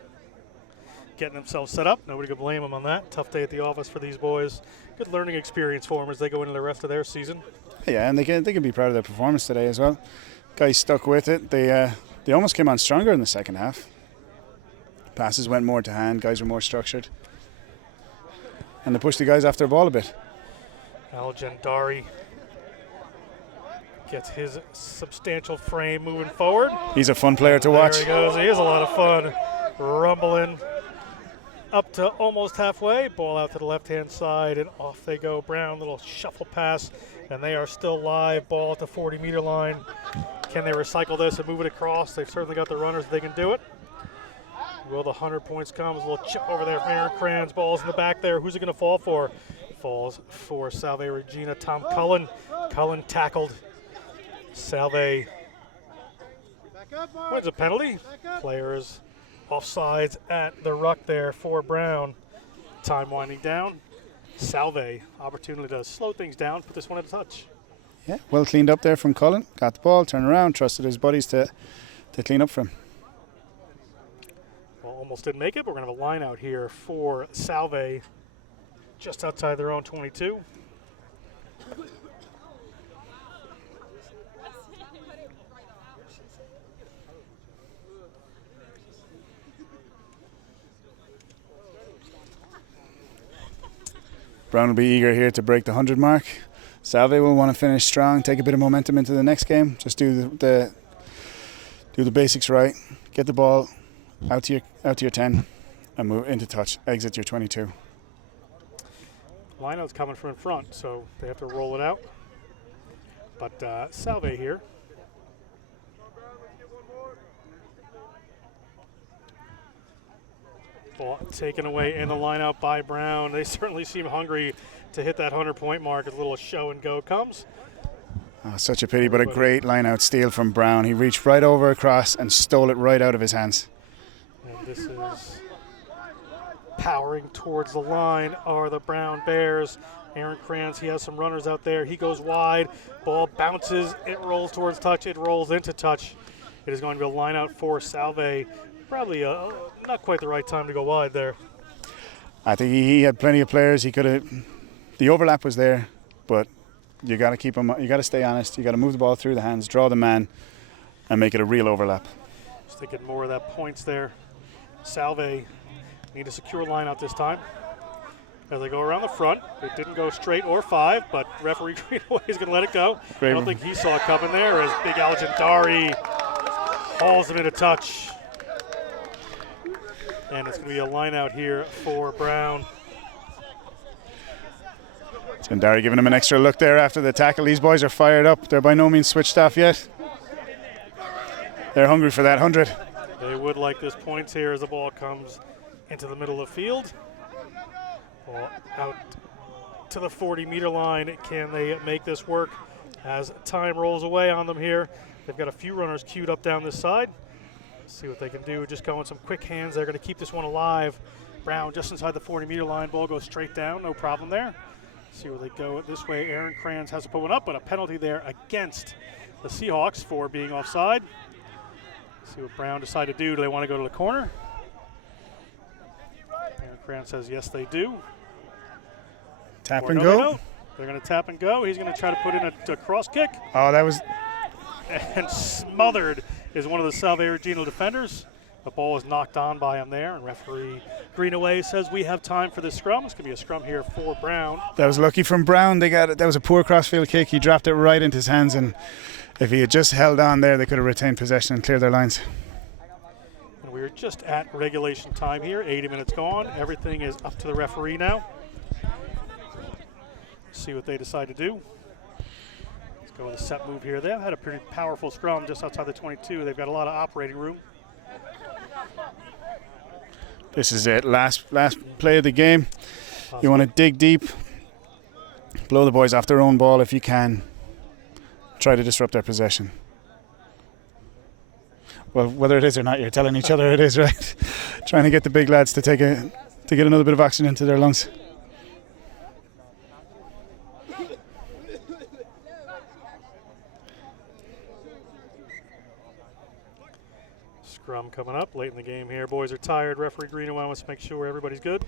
getting themselves set up. Nobody could blame them on that. Tough day at the office for these boys. Good learning experience for them as they go into the rest of their season. Yeah, and they can be proud of their performance today as well. Guys stuck with it. They almost came on stronger in the second half. Passes went more to hand. Guys were more structured, and they pushed the guys off their ball a bit. Al Gendari gets his substantial frame moving forward. He's a fun player to watch. There he goes. He is a lot of fun. Rumbling up to almost halfway. Ball out to the left-hand side, and off they go. Brown, little shuffle pass, and they are still live. Ball at the 40-meter line. Can they recycle this and move it across? They've certainly got the runners. They can do it. Will the 100 points come? There's a little chip over there from Aaron Kranz. Ball's in the back there. Who's it going to fall for? Falls for Salve Regina. Tom Cullen. Cullen tackled. Salve wins a penalty. Players offsides at the ruck there for Brown. Time winding down. Salve, opportunity to slow things down, put this one at a touch. Yeah, well cleaned up there from Cullen. Got the ball, turned around, trusted his buddies to clean up for him. almost didn't make it, but we're going to have a line out here for Salve just outside their own 22. Brown will be eager here to break the 100 mark. Salve will want to finish strong, take a bit of momentum into the next game. Just do the basics right. Get the ball out to your 10 and move into touch. Exit your 22. Lineout's coming from in front, so they have to roll it out. But Salve here. Ball taken away in the lineout by Brown. They certainly seem hungry to hit that 100-point mark as a little show and go comes. Oh, such a pity, but a great line-out steal from Brown. He reached right over across and stole it right out of his hands. And this is powering towards the line are the Brown Bears. Aaron Kranz, he has some runners out there. He goes wide. Ball bounces. It rolls towards touch. It rolls into touch. It is going to be a line-out for Salve. Probably not quite the right time to go wide there. I think he had plenty of players. He could have. The overlap was there, but you got to keep him. You got to stay honest. You got to move the ball through the hands, draw the man, and make it a real overlap. Just thinking more of that points there. Salve need a secure line out this time. As they go around the front, it didn't go straight or 5, but referee Greenaway is going to let it go. Great. I don't think he saw it coming there as Big Algendari hauls him into touch. And it's going to be a line out here for Brown. Jandari giving him an extra look there after the tackle. These boys are fired up. They're by no means switched off yet. They're hungry for that 100. They would like this points here as the ball comes into the middle of the field. Ball out to the 40-meter line. Can they make this work as time rolls away on them here? They've got a few runners queued up down this side. See what they can do. Just going some quick hands. They're going to keep this one alive. Brown just inside the 40-meter line. Ball goes straight down. No problem there. See where they go this way. Aaron Kranz has to put one up, but a penalty there against the Seahawks for being offside. See what Brown decided to do. Do they want to go to the corner? Aaron Kranz says yes, they do. Tap Or and no, go. they don't. They're going to tap and go. He's going to try to put in a cross kick. Oh, that was. And smothered is one of the Salve Regina defenders. The ball is knocked on by him there, and referee Greenaway says we have time for this scrum. It's going to be a scrum here for Brown. That was lucky from Brown. They got it. That was a poor crossfield kick. He dropped it right into his hands, and if he had just held on there, they could have retained possession and cleared their lines. And we're just at regulation time here. 80 minutes gone. Everything is up to the referee now. See what they decide to do. Let's go with a set move here. They've had a pretty powerful scrum just outside the 22. They've got a lot of operating room. This is it. Last play of the game. You want to dig deep, blow the boys off their own ball if you can. Try to disrupt their possession. Well, whether it is or not, you're telling each other it is, right? Trying to get the big lads to get another bit of oxygen into their lungs. Scrum coming up late in the game here. Boys are tired. Referee Greenaway wants to make sure everybody's good.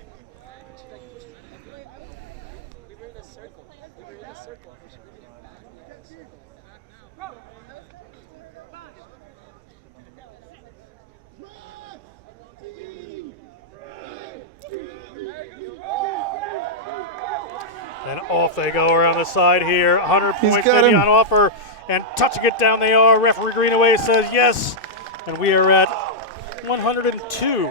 And off they go around the side here. 100 points maybe on offer. And touching it down they are. Referee Greenaway says yes. And we are at 102.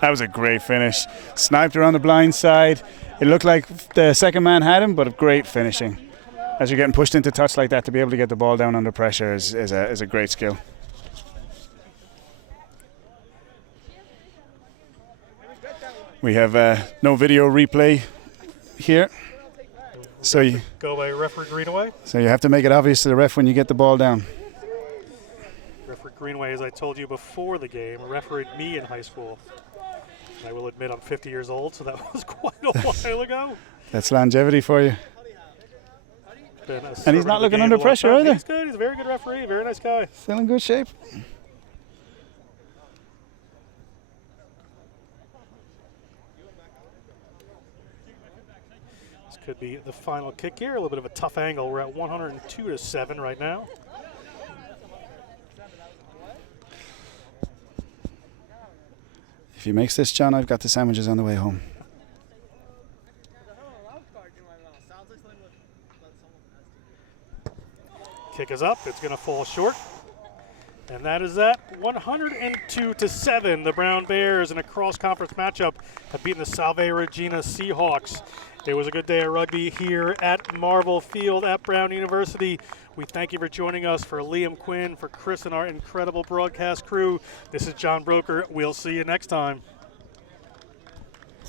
That was a great finish. Sniped around the blind side. It looked like the second man had him, but great finishing. As you're getting pushed into touch like that, to be able to get the ball down under pressure is a great skill. We have no video replay here. So you go by referee Greenaway. So you have to make it obvious to the ref when you get the ball down. Referee Greenaway, as I told you before the game, refereed me in high school. And I will admit I'm 50 years old, so that was quite a while ago. That's longevity for you. And he's not looking under pressure either. He's good. He's a very good referee. Very nice guy. Still in good shape. This could be the final kick here. A little bit of a tough angle. We're at 102-7 right now. If he makes this, John, I've got the sandwiches on the way home. Kick is up. It's going to fall short. And that is at 102-7. The Brown Bears in a cross-conference matchup have beaten the Salve Regina Seahawks. It was a good day of rugby here at Marvel Field at Brown University. We thank you for joining us. For Liam Quinn, for Chris and our incredible broadcast crew, this is John Broker. We'll see you next time.